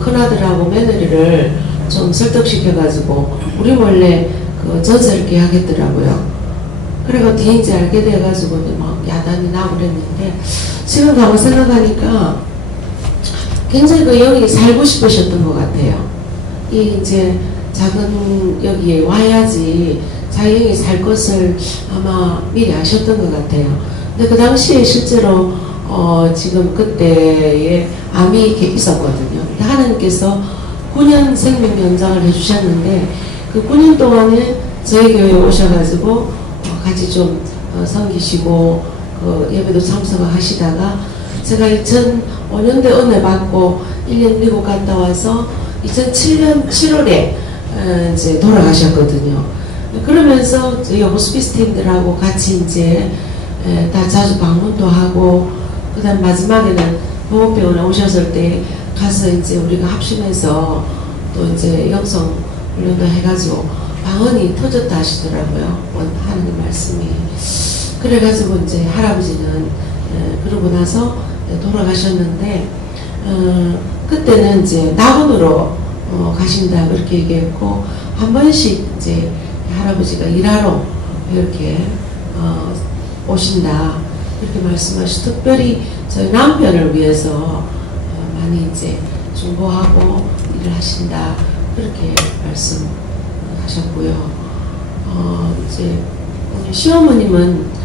큰아들하고 며느리를 좀 설득시켜가지고 우리 몰래 그 전세를 계약했더라고요. 그리고 뒤에 이제 알게 돼가지고 막 야단이 나고 그랬는데 지금 가고 생각하니까 굉장히 그 여기 살고 싶으셨던 것 같아요. 이 이제 작은 여기에 와야지 자기 여기 살 것을 아마 미리 아셨던 것 같아요. 근데 그 당시에 실제로 지금 그때에 암이 이렇게 있었거든요. 하나님께서 9년 생명 연장을 해주셨는데 그 9년 동안에 저희 교회에 오셔가지고 같이 좀 섬기시고 그 예배도 참석하시다가 제가 2005년도에 은혜 받고 1년 미국 갔다 와서 2007년 7월에 이제 돌아가셨거든요. 그러면서 저희 호스피스 팀들하고 같이 이제 다 자주 방문도 하고 그다음 마지막에는 보건병원에 오셨을 때 가서 이제 우리가 합심해서 또 이제 영성 훈련도 해가지고 방언이 터졌다 하시더라고요. 하나님 말씀이. 그래가지고 이제 할아버지는 그러고 나서 돌아가셨는데 그때는 이제 낙원으로 가신다 그렇게 얘기했고 한 번씩 이제 할아버지가 일하러 이렇게 오신다 그렇게 말씀하시고 특별히 저희 남편을 위해서 많이 이제 중보하고 일을 하신다 그렇게 말씀하셨고요. 이제 시어머님은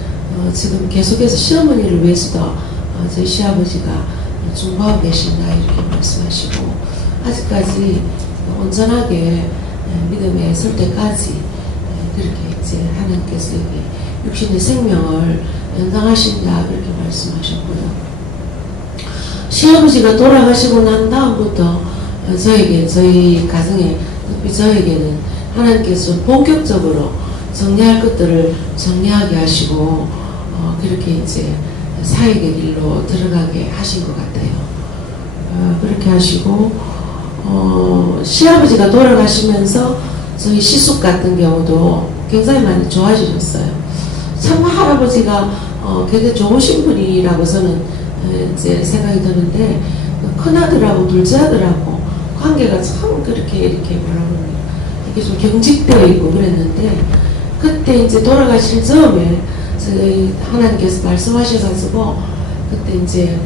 지금 계속해서 시어머니를 위해서도 저희 시아버지가 중보하고 계신다 이렇게 말씀하시고 아직까지 온전하게 믿음에 설 때까지 그렇게 이제 하나님께서 여기 육신의 생명을 연장하신다 그렇게 말씀하셨고요. 시아버지가 돌아가시고 난 다음부터 저희 가정에 특히 저에게는 하나님께서 본격적으로 정리할 것들을 정리하게 하시고 그렇게 이제 사역의 길로 들어가게 하신 것 같아요. 그렇게 하시고 시아버지가 돌아가시면서 저희 시숙 같은 경우도 굉장히 많이 좋아지셨어요. 참 할아버지가 굉장히 좋으신 분이라고 저는 이제 생각이 드는데 큰아들하고 둘째아들하고 관계가 참 그렇게 이렇게 뭐라 그러나 이렇게 좀 경직되어 있고 그랬는데 그때 이제 돌아가실 즈음에 저희 하나님께서 말씀하셔가지고 그때 이제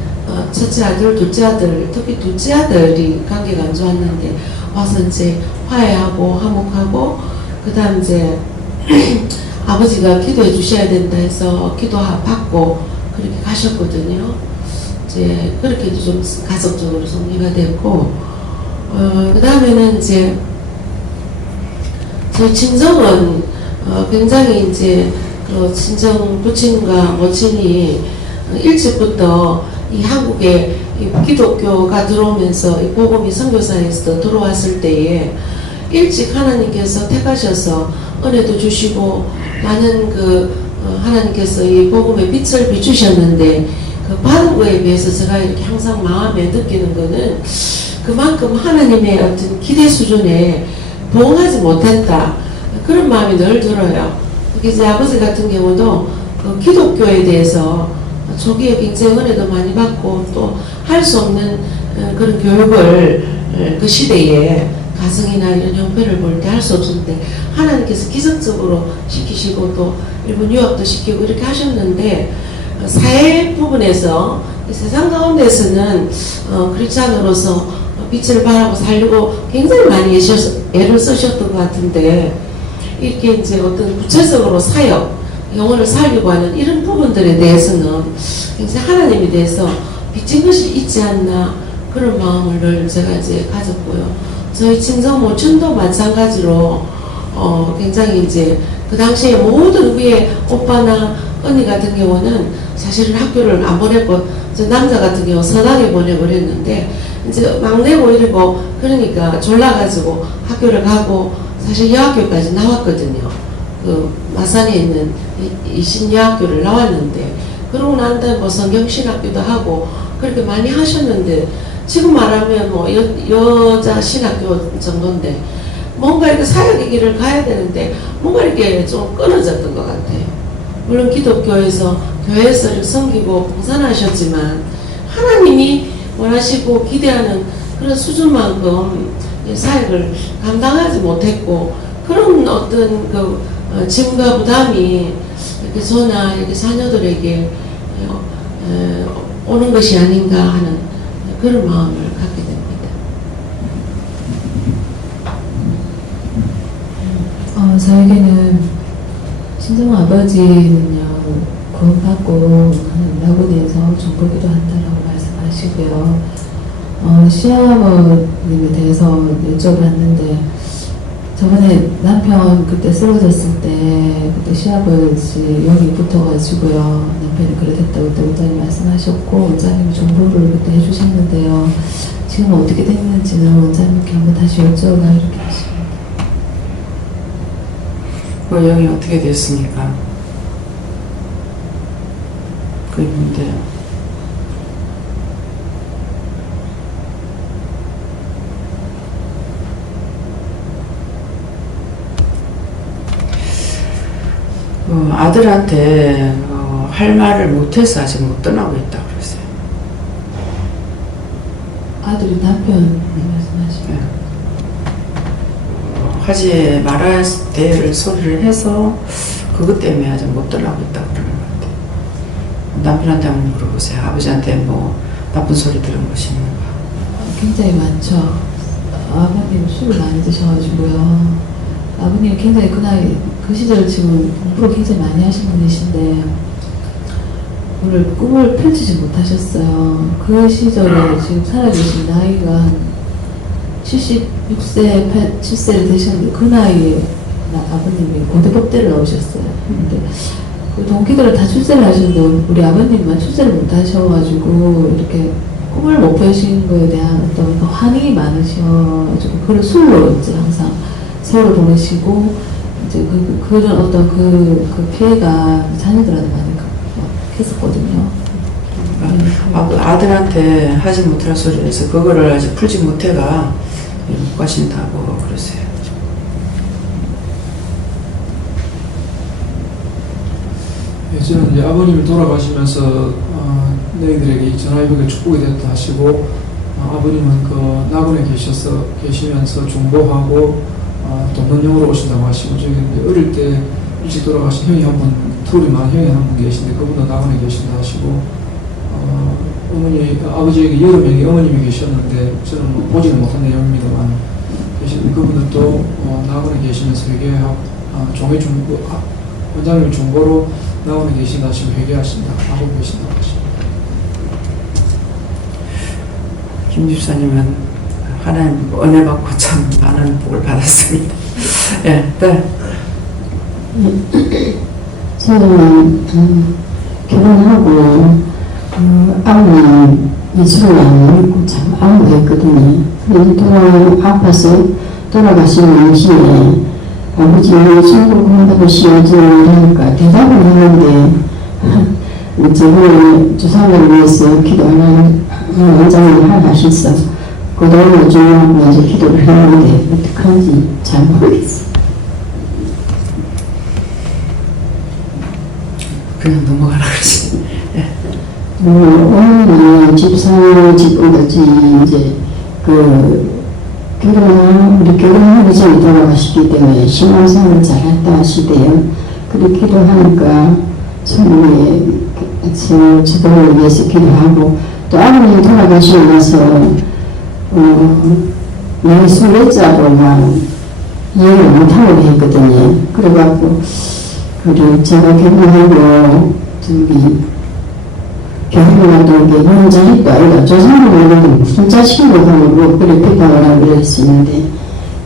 첫째 아들, 둘째 아들, 특히 둘째 아들이 관계가 안 좋았는데 와서 이제 화해하고 화목하고 그 다음 이제 아버지가 기도해 주셔야 된다 해서 기도 받고 그렇게 가셨거든요. 이제 그렇게 이제 좀 가족적으로 정리가 됐고 그 다음에는 이제 저희 친정은 굉장히 이제 그 친정 부친과 모친이 일찍부터 이 한국에 이 기독교가 들어오면서 이 복음이 선교사에서 들어왔을 때에 일찍 하나님께서 택하셔서 은혜도 주시고 많은 그 하나님께서 이 복음의 빛을 비추셨는데 그 받은 거에 비해서 제가 이렇게 항상 마음에 느끼는 거는 그만큼 하나님의 어떤 기대 수준에 보응하지 못했다. 그런 마음이 늘 들어요. 이제 아버지 같은 경우도 그 기독교에 대해서 초기에 굉장히 은혜도 많이 받고 또 할 수 없는 그런 교육을 그 시대에 가정이나 이런 형편을 볼 때 할 수 없었는데 하나님께서 기적적으로 시키시고 또 일본 유학도 시키고 이렇게 하셨는데 사회 부분에서 세상 가운데서는 크리스찬으로서 빛을 발하고 살려고 굉장히 많이 애를 쓰셨던 것 같은데 이렇게 이제 어떤 구체적으로 사역, 영혼을 살리고 하는 이런 부분들에 대해서는 굉장히 하나님에 대해서 빚진 것이 있지 않나 그런 마음을 늘 제가 이제 가졌고요. 저희 친정 모친도 마찬가지로 굉장히 이제 그 당시에 모든 위에 오빠나 언니 같은 경우는 사실은 학교를 안 보냈고 저 남자 같은 경우 서당에 보내고 그랬는데 이제 막내고 이러고 그러니까 졸라가지고 학교를 가고 사실 여학교까지 나왔거든요. 그 마산에 있는 이신여학교를 나왔는데 그러고 난 다음에 뭐 성경신학교도 하고 그렇게 많이 하셨는데 지금 말하면 뭐 여자 신학교 정도인데 뭔가 이렇게 사역의 길을 가야 되는데 뭔가 이렇게 좀 끊어졌던 것 같아요. 물론 기독교에서 교회에서 이렇게 섬기고 봉사하셨지만 하나님이 원하시고 기대하는 그런 수준만큼 사역을 감당하지 못했고 그런 어떤 그 짐과 부담이 이렇게 저나 이렇게 자녀들에게 오는 것이 아닌가 하는 그런 마음을 갖게 됩니다. 저에게는 친정 아버지는요 구원받고 하는 라군에서 정보기도 한다라고 말씀하시고요. 시아버님에 대해서 여쭤봤는데 저번에 남편 그때 쓰러졌을 때 그때 시아버지 여기 붙어가지고요 남편이 그래 됐다고 그때 원장님 말씀하셨고 원장님이 정보를 그때 해주셨는데요 지금 어떻게 됐는지는 원장님께 한번 다시 여쭤봐 이렇게 하십니다. 그 영이 어떻게 됐습니까? 그게 문제요. 아들한테 할 말을 못해서 아직 못 떠나고 있다고 그랬어요. 아들이 남편 말씀하시면 하지 말아야 될 소리를 해서 그것 때문에 아직 못 떠나고 있다고 그러는 것 같아요. 남편한테 한번 물어보세요. 아버지한테 뭐 나쁜 소리 들은 것이 있는가? 굉장히 많죠. 아버님 술을 많이 드셔가지고요. 아버님 굉장히 그 나이 그 시절 지금 공부를 굉장히 많이 하신 분이신데 오늘 꿈을 펼치지 못하셨어요. 그 시절에 지금 살아계신 나이가 한 76세, 7세를 되셨는데 그 나이에 아버님이 고대법대를 나오셨어요. 근데 그 동기들은 다 출세를 하셨는데 우리 아버님만 출세를 못 하셔가지고 이렇게 꿈을 못 펴신 거에 대한 어떤 환희 많으셔가지고 그걸 술로 이제 항상 세월을 보내시고 이제 그런 어떤 그 피해가 자녀들한테 많이 했었거든요. 아들한테 하지 못할 소리를 해서 그거를 아직 풀지 못해가 못 가신다고 그러세요. 저는 이제 아버님이 돌아가시면서 너희들에게 전화위복의 축복이 됐다 하시고 아버님은 그 낙원에 계시면서 중보하고 돈론령으로 오신다고 하시고 저기 어릴 때 일찍 돌아가신 형이 한 분, 둘이만 형이 한 분 계신데 그분도 낙원에 계신다 하시고 어머니, 아버지에게 6명의 어머님이 계셨는데 저는 뭐 보지는 못한 내용입니다만 계시는데 그분들도 낙원에 계시면서 회개하고 종의 중보, 원장님 중보로 낙원에 계신다 하시고 회개하신다 하고 계신다고 하십니다. 김 집사님은 하나님 은혜 받고 참 많은 복을 받았습니다. 예, 네. 저는 결혼하고 아버님 예수를 안 믿고 참 암울했거든요. 그런데 아파서 돌아가신 당시에 아버지가 천국 간다고 시어주는 하니까 대답을 했는데 저번에 조상을 위해서 기도하는 원장님이 하셔서 그 그동안 요즘 이제 기도를 했는데 어떡하는지 잘 모르겠어요. 그냥 넘어가라 그러지. 오늘은 집사람 집까지 이제 우리 결혼하기 전에 돌아가셨기 때문에 신앙생활을 잘했다 하시대요. 그렇게 기도하니까 천국에 주도를 위해서 기도하고 또 아버님이 돌아가시고 나서 예수 외자로만 이해를 못하고 했거든요. 그래갖고 제가 결혼하고 결혼하고 이게 그런 자식도 아니라 조상님이 무슨 자식이고 하고 그래 비판을 하고 그랬었는데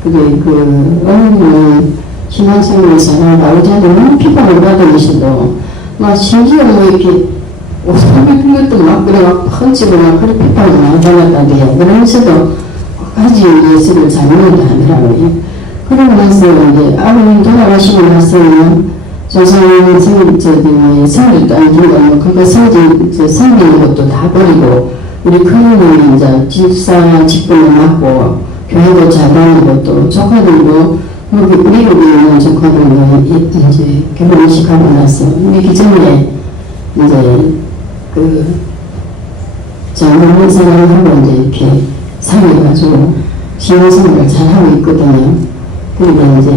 그게 어머님은 신앙생활을 잘하고 아버지한테 너무 비판을 받으면서도 막 심지어 이렇게 옷을 입은 것도 막 그래 막 펀치고 막 그래 비판을 많이 받았다는데요. 그러면서도 아직 예수를 잘 믿는다 하더라고요. 그러고 나서 이제 아버님 돌아가시고 나서는 조상 성질도 아니고 그거 성기는 것도 다 버리고 우리 큰어머니 이제 집사 직분을 맡고 교회도 잘 다니고 또 조카들도 여기 미국에 있는 조카들도 이제 결혼식 하고 나서 우리 전에 이제 장로님 사람하고 이제 이렇게 사귀어가지고 신앙생활을 잘 하고 있거든요. 그러니까 이제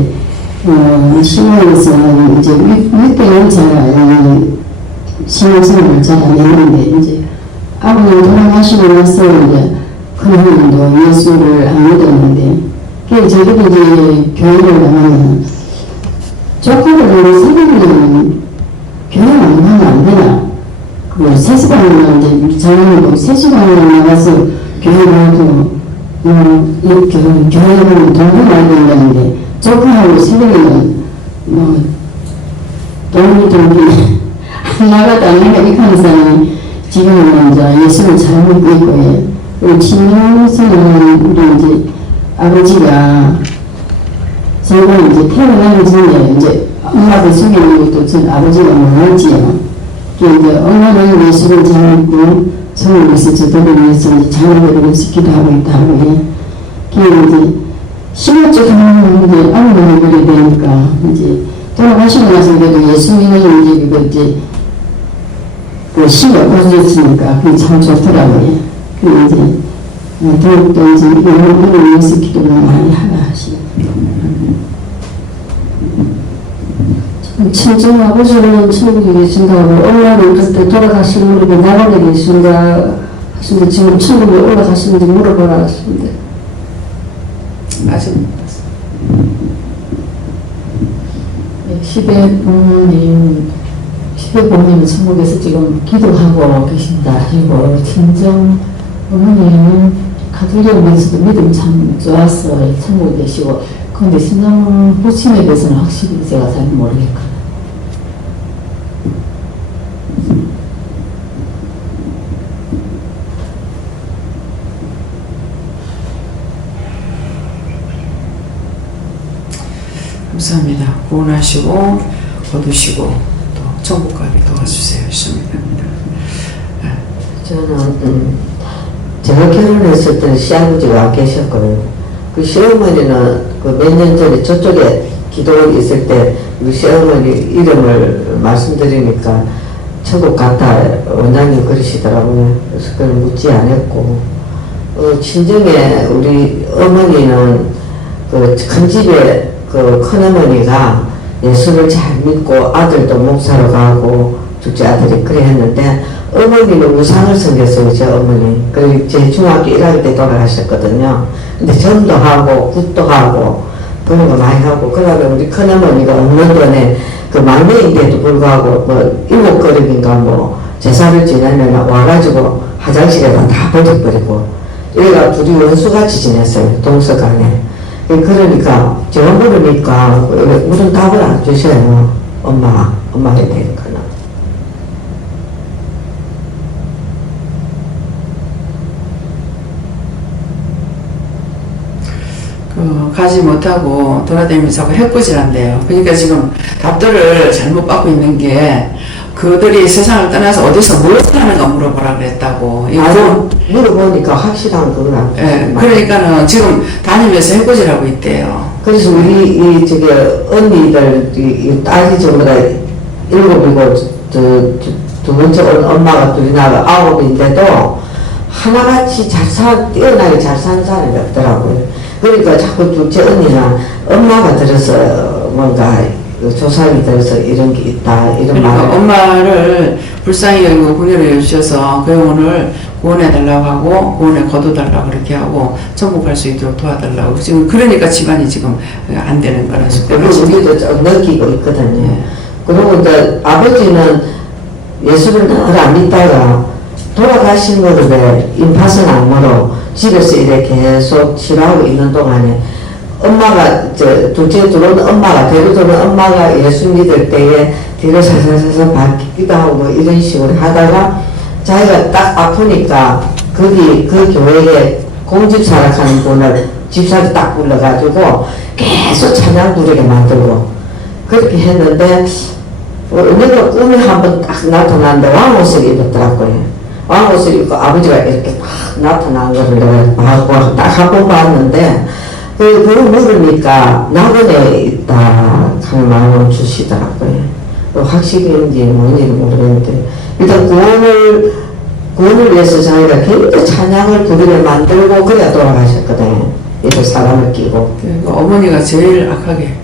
신앙에서는 이제 윗대는 잘 신앙생활을 잘 안 했는데 이제 아버님 돌아가시고 나서 이제 큰어머니도 예수를 안 믿었는데 그 저희도 이제 교회를 나가면 조카들은 사람이 교회 안 가면 안 되나? 그 세시간이나 이제 장로님도 세시간이나 나가서 교회 가도 교회 가면 돈도 많이 된다는데 조카하고 새벽에는 돈이 안 나가도 안 나가 이렇게 하는 사람이 지금은 이제 예수를 잘 믿고 있고 우리 친형수는 우리 이제 아버지가 제가 이제 태어나기 전에 이제 엄마들 속이는 것도 전 아버지가 몰랐지요. 이제 엄마는 예수를 잘 믿고 성령에서 저들을 위해서 이제 자녀들을 위해서 기도하고 있다 하고 이제 신학적 하나님인데 아무나 그래 되니까 이제 돌아가시고 나서 그래도 예수 믿는 이제 그 시가 없어졌으니까 그게 참 좋더라고요. 그 이제 더욱더 이제 영혼을 위해서 기도를 많이 하라 하시고 친정 아버지는 천국에 계신다고 엄마는 그때 돌아가신 분이 나만에 계신가 하시는데 지금 천국에 올라가시는지 물어보라 하시는데 아직 시댁 부모님은 천국에서 지금 기도하고 계신다. 그리고 친정 어머니는 가톨릭에서도 믿음 참 좋았어. 천국에 계시고. 그런데 신앙 부친에 대해서는 확실히 제가 잘 모르겠거든요. 감사합니다. 구원하시고 거두시고 또 천국가게 도와주세요. 시험입니다. 저는 제가 결혼했을 때는 시아버지가 안 계셨거든요. 그 시어머니는 그 몇 년 전에 저쪽에 기도원이 있을 때 우리 시어머니 이름을 말씀드리니까 천국 갔다 원장님 그러시더라고요. 그래서 그걸 묻지 않았고 친정에 우리 어머니는 그 큰 집에 그 큰어머니가 예수를 잘 믿고 아들도 목사로 가고 둘째 아들이 그래 했는데 어머니는 우상을 섬겼어요. 제 어머니. 그리고 제 중학교 1학년 때 돌아가셨거든요. 근데 전도 하고 굿도 하고 그런 거 많이 하고 그다음에 우리 큰어머니가 없는 돈에 그 막내인데도 불구하고 뭐 7그릇인가 뭐 제사를 지내면 와가지고 화장실에다 다 버려버리고 얘가 둘이 원수같이 지냈어요. 동서간에. 그러니까 제가 물으니까 무슨 답을 안 주셔요. 엄마에 대해서는. 가지 못하고 돌아다니면서 자꾸 해꾸질한대요. 그러니까 지금 답들을 잘못 받고 있는 게 그들이 세상을 떠나서 어디서 뭘 하는가 물어보라 그랬다고. 물어보니까 확실한 그건 안 예, 그러니까는 지금 다니면서 해코지라고 있대요. 그래서 우리 저기 언니들 딸이 전부 다 7이고 두 번째 엄마가 둘이 나가 9인데도 하나같이 뛰어나게 잘 사는 사람이 없더라고요. 그러니까 자꾸 둘째 언니는 엄마가 들어서 뭔가 조상이 들어서 이런 게 있다 이런 그러니까 말을 엄마를 불쌍히 여기고 구별해 주셔서 그 영혼을 구원해 달라고 하고 구원에 거둬달라고 그렇게 하고 천국 갈 수 있도록 도와달라고 지금 그러니까 집안이 지금 안 되는 거라는 그리고 우리도 좀 느끼고 있거든요. 그리고 이제 아버지는 예수를 늘 안 믿다가 돌아가신 무렵에 임파선 악모로 집에서 이렇게 계속 치료하고 있는 동안에 엄마가 둘째 들어오는 엄마가 데리고 들어오는 엄마가 예수 믿을 때에 뒤로 사사사사 바뀌기도 하고 뭐 이런 식으로 하다가 자기가 딱 아프니까 그 교회에 공집사락하는 분을 집사를 딱 불러가지고 계속 찬양 부르게 만들고 그렇게 했는데 내가 꿈에 한번 딱 나타났는데 왕옷을 입었더라고요. 왕옷을 입고 아버지가 이렇게 딱 나타난 거를 내가 딱 한 번 봤는데 그걸 물으니까 낙원에 있다 하는 마음을 주시더라고요. 확실인지 뭔지 모르겠는데 일단 구원을 위해서 자기가 굉장히 찬양을 부르게 만들고 그래야 돌아가셨거든요. 이렇게 사람을 끼고. 어머니가 제일 악하게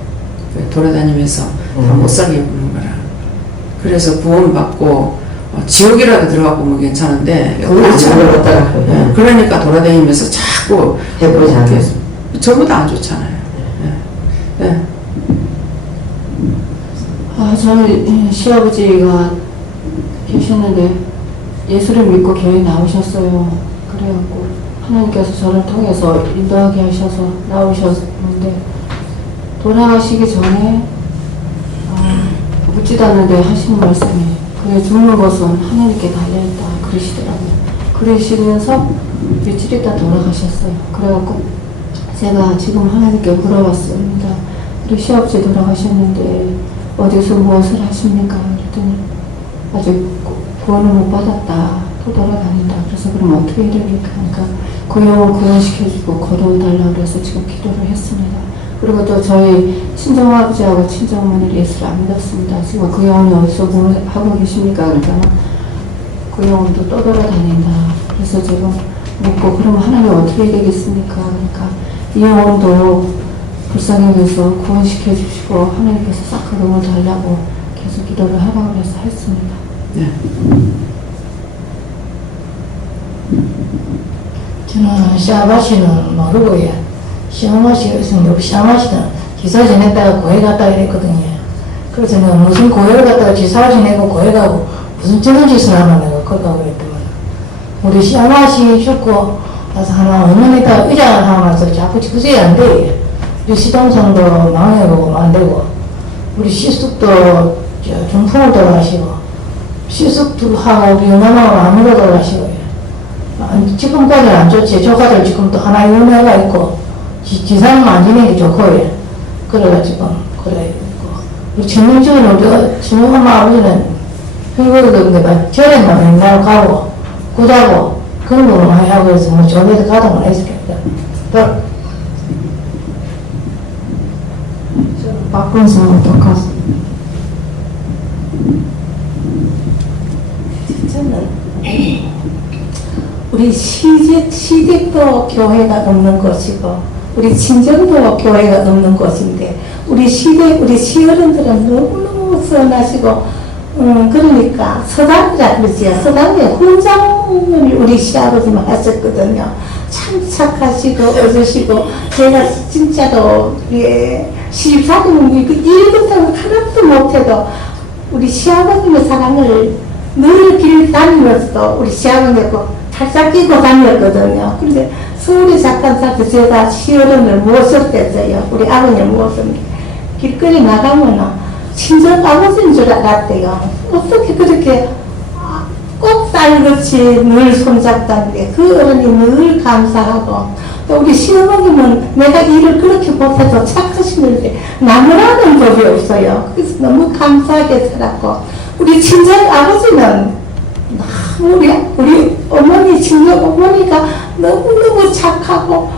돌아다니면서 다 못살게 부는 거라. 그래서 구원받고 지옥이라도 들어가 보면 괜찮은데 그렇지 않더라고요. 그러니까 돌아다니면서 자꾸 해보지 않아요. 전부 다 안 좋잖아요. 네. 저는 시아버지가 계셨는데 예수를 믿고 교회 나오셨어요. 그래갖고 하나님께서 저를 통해서 인도하게 하셔서 나오셨는데 돌아가시기 전에 묻지도 않는데 하시는 말씀이 그래 죽는 것은 하나님께 달려있다 그러시더라고요. 그러시면서 며칠 있다 돌아가셨어요. 그래갖고 제가 지금 하나님께 물어봤습니다. 우리 시아버지 돌아가셨는데 어디서 무엇을 하십니까? 그랬더니 아직 구원을 못 받았다. 또 돌아다닌다. 그래서 그럼 어떻게 해야 됩니까? 그러니까 그 영혼 구원시켜주고 거둬달라고 그래서 지금 기도를 했습니다. 그리고 또 저희 친정아버지하고 친정어머니를 예수를 안 믿었습니다. 지금 그 영혼이 어디서 뭘 하고 계십니까? 그러니까 그 영혼도 또 돌아다닌다. 그래서 제가 묻고 그럼 하나님 어떻게 해야 되겠습니까? 그러니까 이 영혼도 불쌍히 여겨서 구원시켜 주시고 하나님께서 싹 거둬 달라고 계속 기도를 하라고 해서 했습니다. 네. 저는 시아버지는 모르고요. 시아버지가 있으면 시아버지는 기사 지냈다가 고해 갔다 이랬거든요. 그래서 내가 무슨 고해를 갔다가 기사 지내고 고해 가고 무슨 찌는 짓을 하면 내가 거기 가고 했더만 우리 시아버지 죽고 나서 하나 어머니가 의자를 하고 나서 자꾸 구제이 안 돼. 우리 시동성도 망해보고 안 되고 우리 시숙도 중풍을 돌아가시고 시숙도 하고 우리 엄마하고 암으로 돌아가시고요. 지금까지는 안 좋지. 조카들 지금 또 하나 연애가 있고 지사는 안 지내기 좋고요. 그래가지고 그래 있고 우리 친정집은 우리 친엄마 아버지는 혈거리도 근데 절에만 맨날 가고 구자고 그런 거 많이 하고 해서 뭐 좋은 데도 가도 많이 했었겠다. 박근성은 똑같습니다. 저는 우리 시댁도 교회가 넘는 곳이고 우리 친정도 교회가 넘는 곳인데 우리 시댁 우리 시어른들은 너무너무 선하시고 그러니까 서당이라 그러지 서당에 훈장을 우리 시아버지만 하셨거든요. 참 착하시고 어르시고 제가 진짜로 시집살이는 일부터 하나도 못해도 우리 시아버님의 사랑을 늘 길 다니면서도 우리 시아버님하고 살짝 끼고 다녔거든요. 근데 서울에 잠깐 살 때 제가 시어른을 모셨댔어요. 우리 아버님을 모셨는데 길거리 나가면은 친정 아버지인 줄 알았대요. 어떻게 그렇게 꼭 딸같이 늘 손잡다는데 그 어른이 늘 감사하고 또 우리 시어머님은 내가 일을 그렇게 못해도 착하시는데 나무라는 법이 없어요. 그래서 너무 감사하게 살았고 우리 우리 친정 아버지는 너무 우리 어머니, 친정 어머니가 너무너무 착하고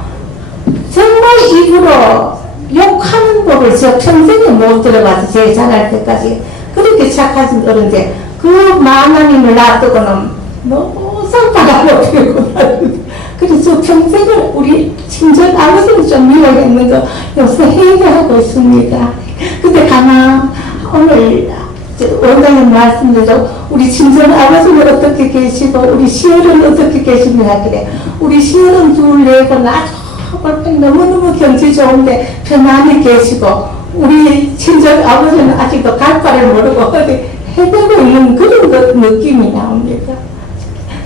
정말 입으로 욕하는 법을 저 평생에 못 들어가서 제 자랄 때까지 그렇게 착하신 어른데 그 마하나님을 놔두고는 너무 상바닥을 피우고 다니는데 그래서 평생을 우리 친정 아버지를 좀 미워했는 거 요새 회개하고 있습니다. 근데 가만 오늘 원장님 말씀대로 우리 친정 아버지는 어떻게 계시고 우리 시어른 어떻게 계십니까? 그래 우리 시어른 둘 내고는 아주 너무너무 경치 좋은데 편안히 계시고 우리 친정 아버지는 아직도 갈 바를 모르고 어디 해되고 있는 그런 느낌이 나옵니다.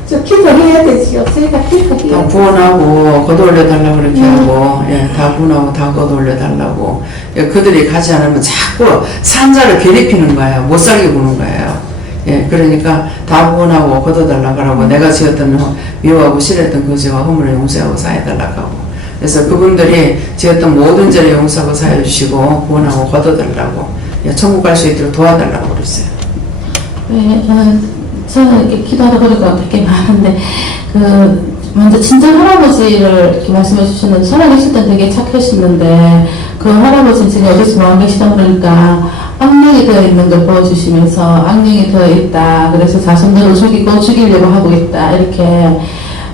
저 기도해야 되지요. 저희가 기도해야 다 구원하고 걷어올려달라고 그렇게 하고, 예, 다 구원하고 다 걷어올려달라고. 예, 그들이 가지 않으면 자꾸 산자를 괴롭히는 거예요. 못 살게 구는 거예요. 예, 그러니까 다 구원하고 걷어달라고 하고, 내가 지었던 미워하고 싫어했던 그 죄와 허물을 용서하고 사해달라고 하고. 그래서 그분들이 지었던 모든 죄를 용서하고 사해주시고, 구원하고 걷어달라고, 예, 천국 갈 수 있도록 도와달라고 그랬어요. 네, 저는 이렇게 기도하다 보니까 되게 많은데, 먼저 친정 할아버지를 이렇게 말씀해 주셨는데, 살아계실 때 되게 착하셨는데, 그 할아버지는 지금 어디서 뭐 계시다 그러니까, 악령이 되어 있는 걸 보여주시면서, 악령이 되어 있다. 그래서 자손들을 죽이려고 하고 있다. 이렇게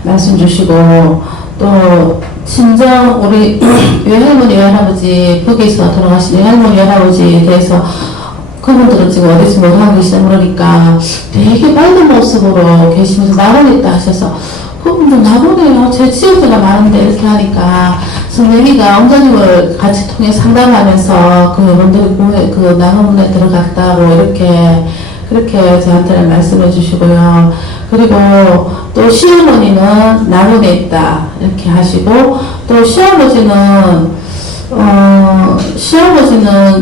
말씀 주시고, 또, 친정, 우리 외할머니, 외할아버지, 거기서 돌아가신 외할머니, 외할아버지에 대해서 그분들은 지금 어디서 뭐 하고 계시다 그러니까 되게 밝은 모습으로 계시면서 나보고 있다 하셔서 그분들 나보네요. 제 지역대가 많은데 이렇게 하니까 선생님이가 원장님을 같이 통해 상담하면서 그 여러분들이 그 나무문에 들어갔다고 이렇게 그렇게 저한테는 말씀해 주시고요. 그리고 또 시어머니는 남원에 있다 이렇게 하시고 또 시아버지는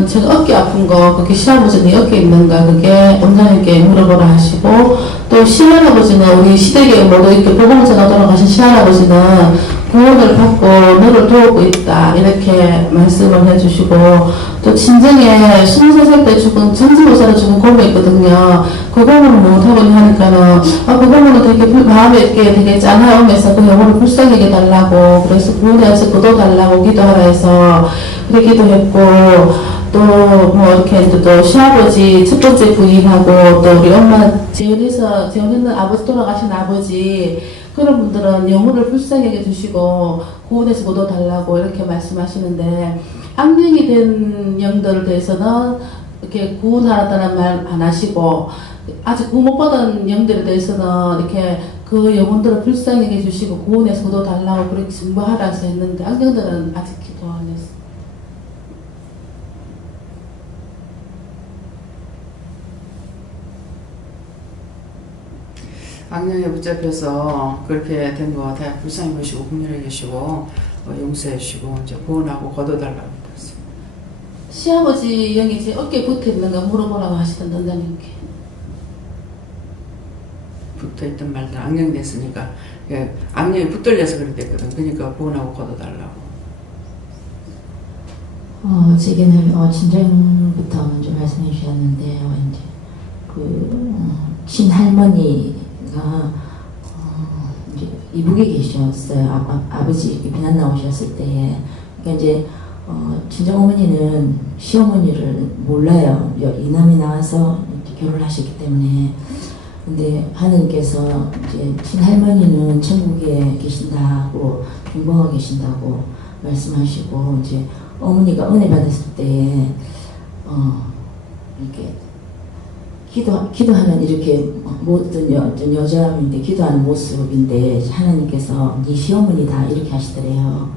제가 어깨 아픈 거, 그게 시아버지는 어깨에 있는가, 그게 원장님께 물어보라 하시고, 또 시할아버지는 우리 시댁에 모두 이렇게 보건소가 돌아가신 시할아버지는 구원을 받고 너를 도우고 있다, 이렇게 말씀을 해주시고, 또 친정에 23살 때 죽은, 전지모사로 죽은 고모 있거든요. 그 고모는 못하고 하니까는, 그 고모는 되게 마음에 이렇게 되게 짠하면서 그 영혼을 불쌍하게 달라고, 그래서 구원해서 거둬달라고 기도하라 해서, 그래 기도했고, 또, 뭐, 이렇게, 또, 시아버지, 첫 번째 부인하고, 또, 우리 엄마, 재혼했는 아버지, 돌아가신 아버지, 그런 분들은 영혼을 불쌍하게 주시고, 구원해서 거둬달라고, 이렇게 말씀하시는데, 악령이 된 영들에 대해서는, 이렇게 구원하라는 말 안 하시고, 아직 구원 못 받은 영들에 대해서는, 이렇게, 그 영혼들을 불쌍하게 주시고, 구원해서 거둬달라고, 그렇게 증거하라 해서 했는데, 악령들은 아직 기도 안 했어요. 악령에 붙잡혀서 그렇게 된 거 다 불쌍히 보시고 국률해 계시고 용서해 주시고 이제 구원하고 걷어달라고 그랬어요. 시아버지 영이 제 어깨에 붙어 있는가 물어보라고 하시던 원장님께. 붙어있던 말들 악령이 됐으니까 예, 악령이 붙들려서 그렇게 됐거든. 그러니까 구원하고 걷어달라고. 제게는 친정부터 먼저 말씀해 주셨는데 이제 친할머니가 이제 이북에 계셨어요. 아버지 비난 나오셨을 때에. 그러니까 이제 친정어머니는 시어머니를 몰라요. 이남이 나와서 결혼하셨기 때문에. 근데 하느님께서 이제 친할머니는 천국에 계신다고 중보하고 계신다고 말씀하시고 이제 어머니가 은혜 받았을 때에 이렇게 기도하는 이렇게 모든 여자인데 기도하는 모습인데 하나님께서 네 시어머니다 이렇게 하시더래요.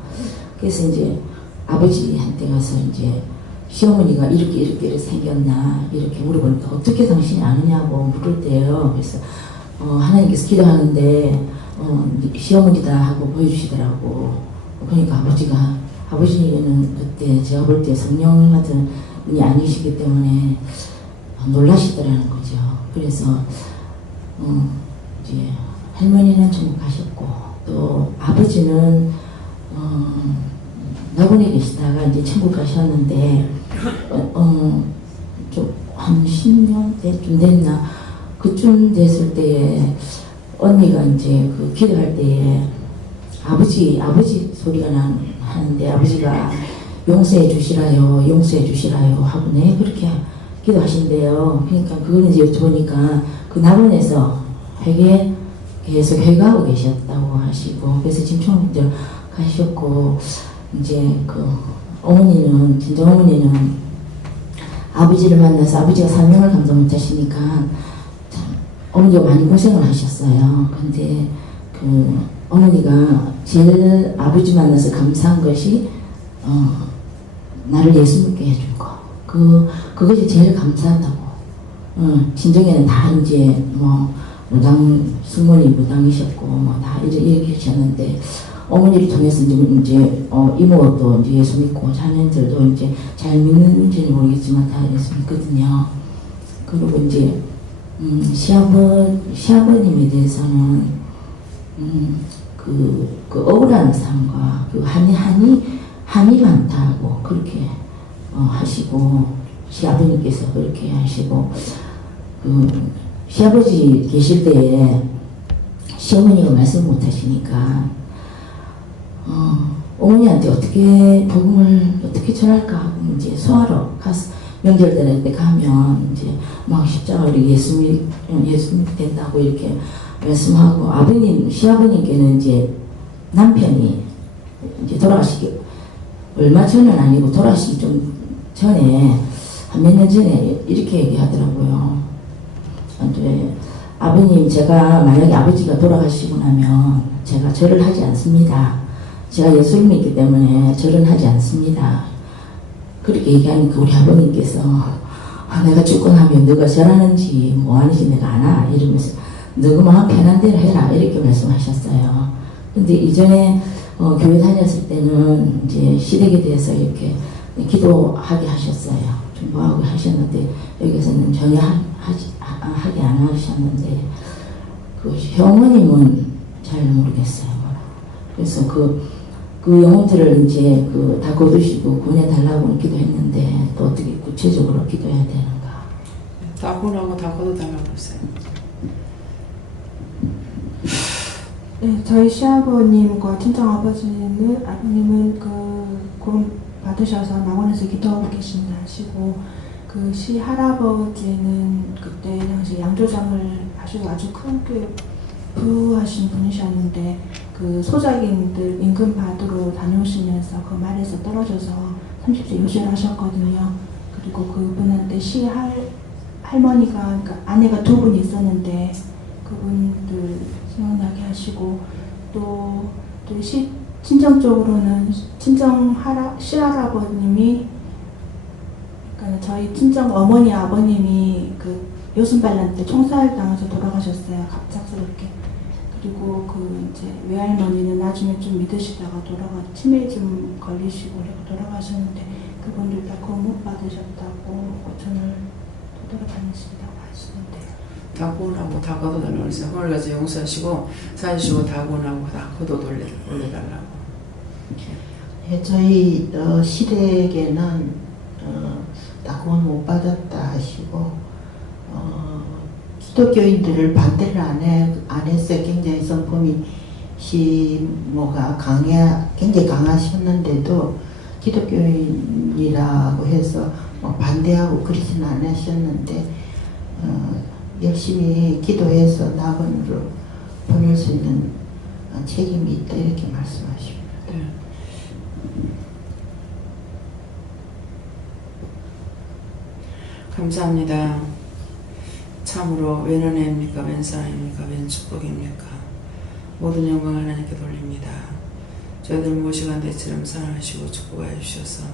그래서 이제 아버지한테 가서 이제 시어머니가 이렇게 생겼나 이렇게 물어보니까 어떻게 당신이 아느냐고 물을 때요. 그래서 하나님께서 기도하는데 시어머니다 하고 보여주시더라고. 그러니까 아버지는 그때 제가 볼 때 성령 같은 분이 아니시기 때문에 놀라시더라는 거죠. 그래서 이제 할머니는 천국 가셨고 또 아버지는 나군에 계시다가 이제 천국 가셨는데 좀 한 10년 좀 됐나 그쯤 됐을 때에 언니가 이제 그 기도할 때에 아버지 소리가 하는데 아버지가 용서해 주시라요 하고 네 그렇게 기도하신대요. 그러니까 그거는 이제 보니까 그 낙원에서 계속 회개하고 계셨다고 하시고 그래서 지금 총님들 가셨고 이제 그 어머니는 진정 어머니는 아버지를 만나서 아버지가 사명을 감당 못하시니까 참 어머니가 많이 고생을 하셨어요. 근데 그 어머니가 제일 아버지 만나서 감사한 것이 나를 예수 믿게 해준 거. 그것이 제일 감사하다고. 진정에는 다 이제 뭐 승무원이 무당이셨고 뭐 다 이렇게 하셨는데 어머니를 통해서 이제 이모도 이제 예수 믿고 자녀들도 이제 잘 믿는지는 모르겠지만 다 예수 믿거든요. 그리고 이제 시아버님에 대해서는 그 억울한 삶과 그 한이 많다고 그렇게 하시고 시아버님께서 그렇게 하시고 그 시아버지 계실 때에 시어머니가 말씀 못 하시니까 어머니한테 어떻게 복음을 어떻게 전할까 하고 이제 소화로 가서 명절 때 가면 이제 막 십자가를 예수 된다고 이렇게 말씀하고 시아버님께는 이제 남편이 이제 돌아가시기 얼마 전은 아니고 돌아가시기 좀 전에 한 몇 년 전에 이렇게 얘기하더라고요. 아버님 제가 만약에 아버지가 돌아가시고 나면 제가 절을 하지 않습니다. 제가 예수를 믿기 때문에 절은 하지 않습니다. 그렇게 얘기하니까 우리 아버님께서 내가 죽고 나면 너가 절하는지 뭐 하는지 내가 아나 이러면서 너가 마음 편한 대로 해라 이렇게 말씀하셨어요. 근데 이전에 교회 다녔을 때는 이제 시댁에 대해서 이렇게 기도하게 하셨어요. 중보하고 하셨는데 여기서는 전혀 하게 안 하셨는데 그 형어님은 잘 모르겠어요. 그래서 그 영혼들을 이제 다 거두시고 구원해달라고 기도했는데 또 어떻게 구체적으로 기도해야 되는가? 다 구원하고 다 거둬달라고 했어요. 네, 저희 시아버님과 친정 아버님은 구원 받으셔서 낙원에서 기도하고 계신다 하시고 그 시할아버지는 그때 당시 양조장을 하시고 아주 큰 교회 부하신 분이셨는데 그 소작인들 임금 받으러 다녀오시면서 그 말에서 떨어져서 30세 요절을 하셨거든요. 그리고 그분한테 할머니가 그러니까 아내가 두 분 있었는데 그분들 생각나게 하시고 또 친정 쪽으로는 시할아버님이 그러니까 저희 친정 어머니 아버님이 그 요순반란 때 총살당해서 돌아가셨어요. 갑작스럽게. 그리고 이제 외할머니는 나중에 좀 믿으시다가 치매에 좀 걸리시고 돌아가셨는데 그분들 다 구원 못 받으셨다고 고천을 돌아다니신다고 하시는데 다 구원하고 다 거둬달라고 그랬어요. 오늘 가서 용서하시고 사주시고 다 구원하고 다 거둬 올려달라고. 저희 시댁에는 다 구원 못 받았다 하시고 기독교인들을 반대를 안 했어요. 굉장히 성품이 시모가 굉장히 강하셨는데도 기독교인이라고 해서 반대하고 그러지는 않으셨는데 열심히 기도해서 낙원으로 보낼 수 있는 책임이 있다 이렇게 말씀하십니다. 네. 감사합니다. 참으로 웬 은혜입니까? 웬 사랑입니까? 웬 축복입니까? 모든 영광 하나님께 돌립니다. 저희들 모시간 대처럼 사랑하시고 축복하여 주셔서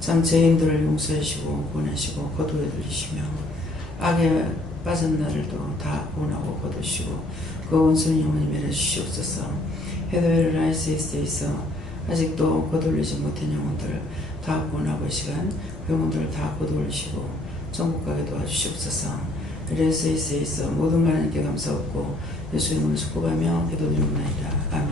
참 죄인들을 용서하시고 구원하시고 거두어 들리시며 악에 빠진 나를도 다 구원하고 거두시고 그 온순히 영원히 매려 주시옵소서. 해도회를 ICS에 있어 아직도 거둘리지 못한 영혼들 다 구원하고 시간 그 영혼들을 다 거두시고 전국 가게 도와주시옵소서. LSS에 있어 모든 하나님께 감사하고 예수 이름으로 축복하며 기도드립니다. 아멘.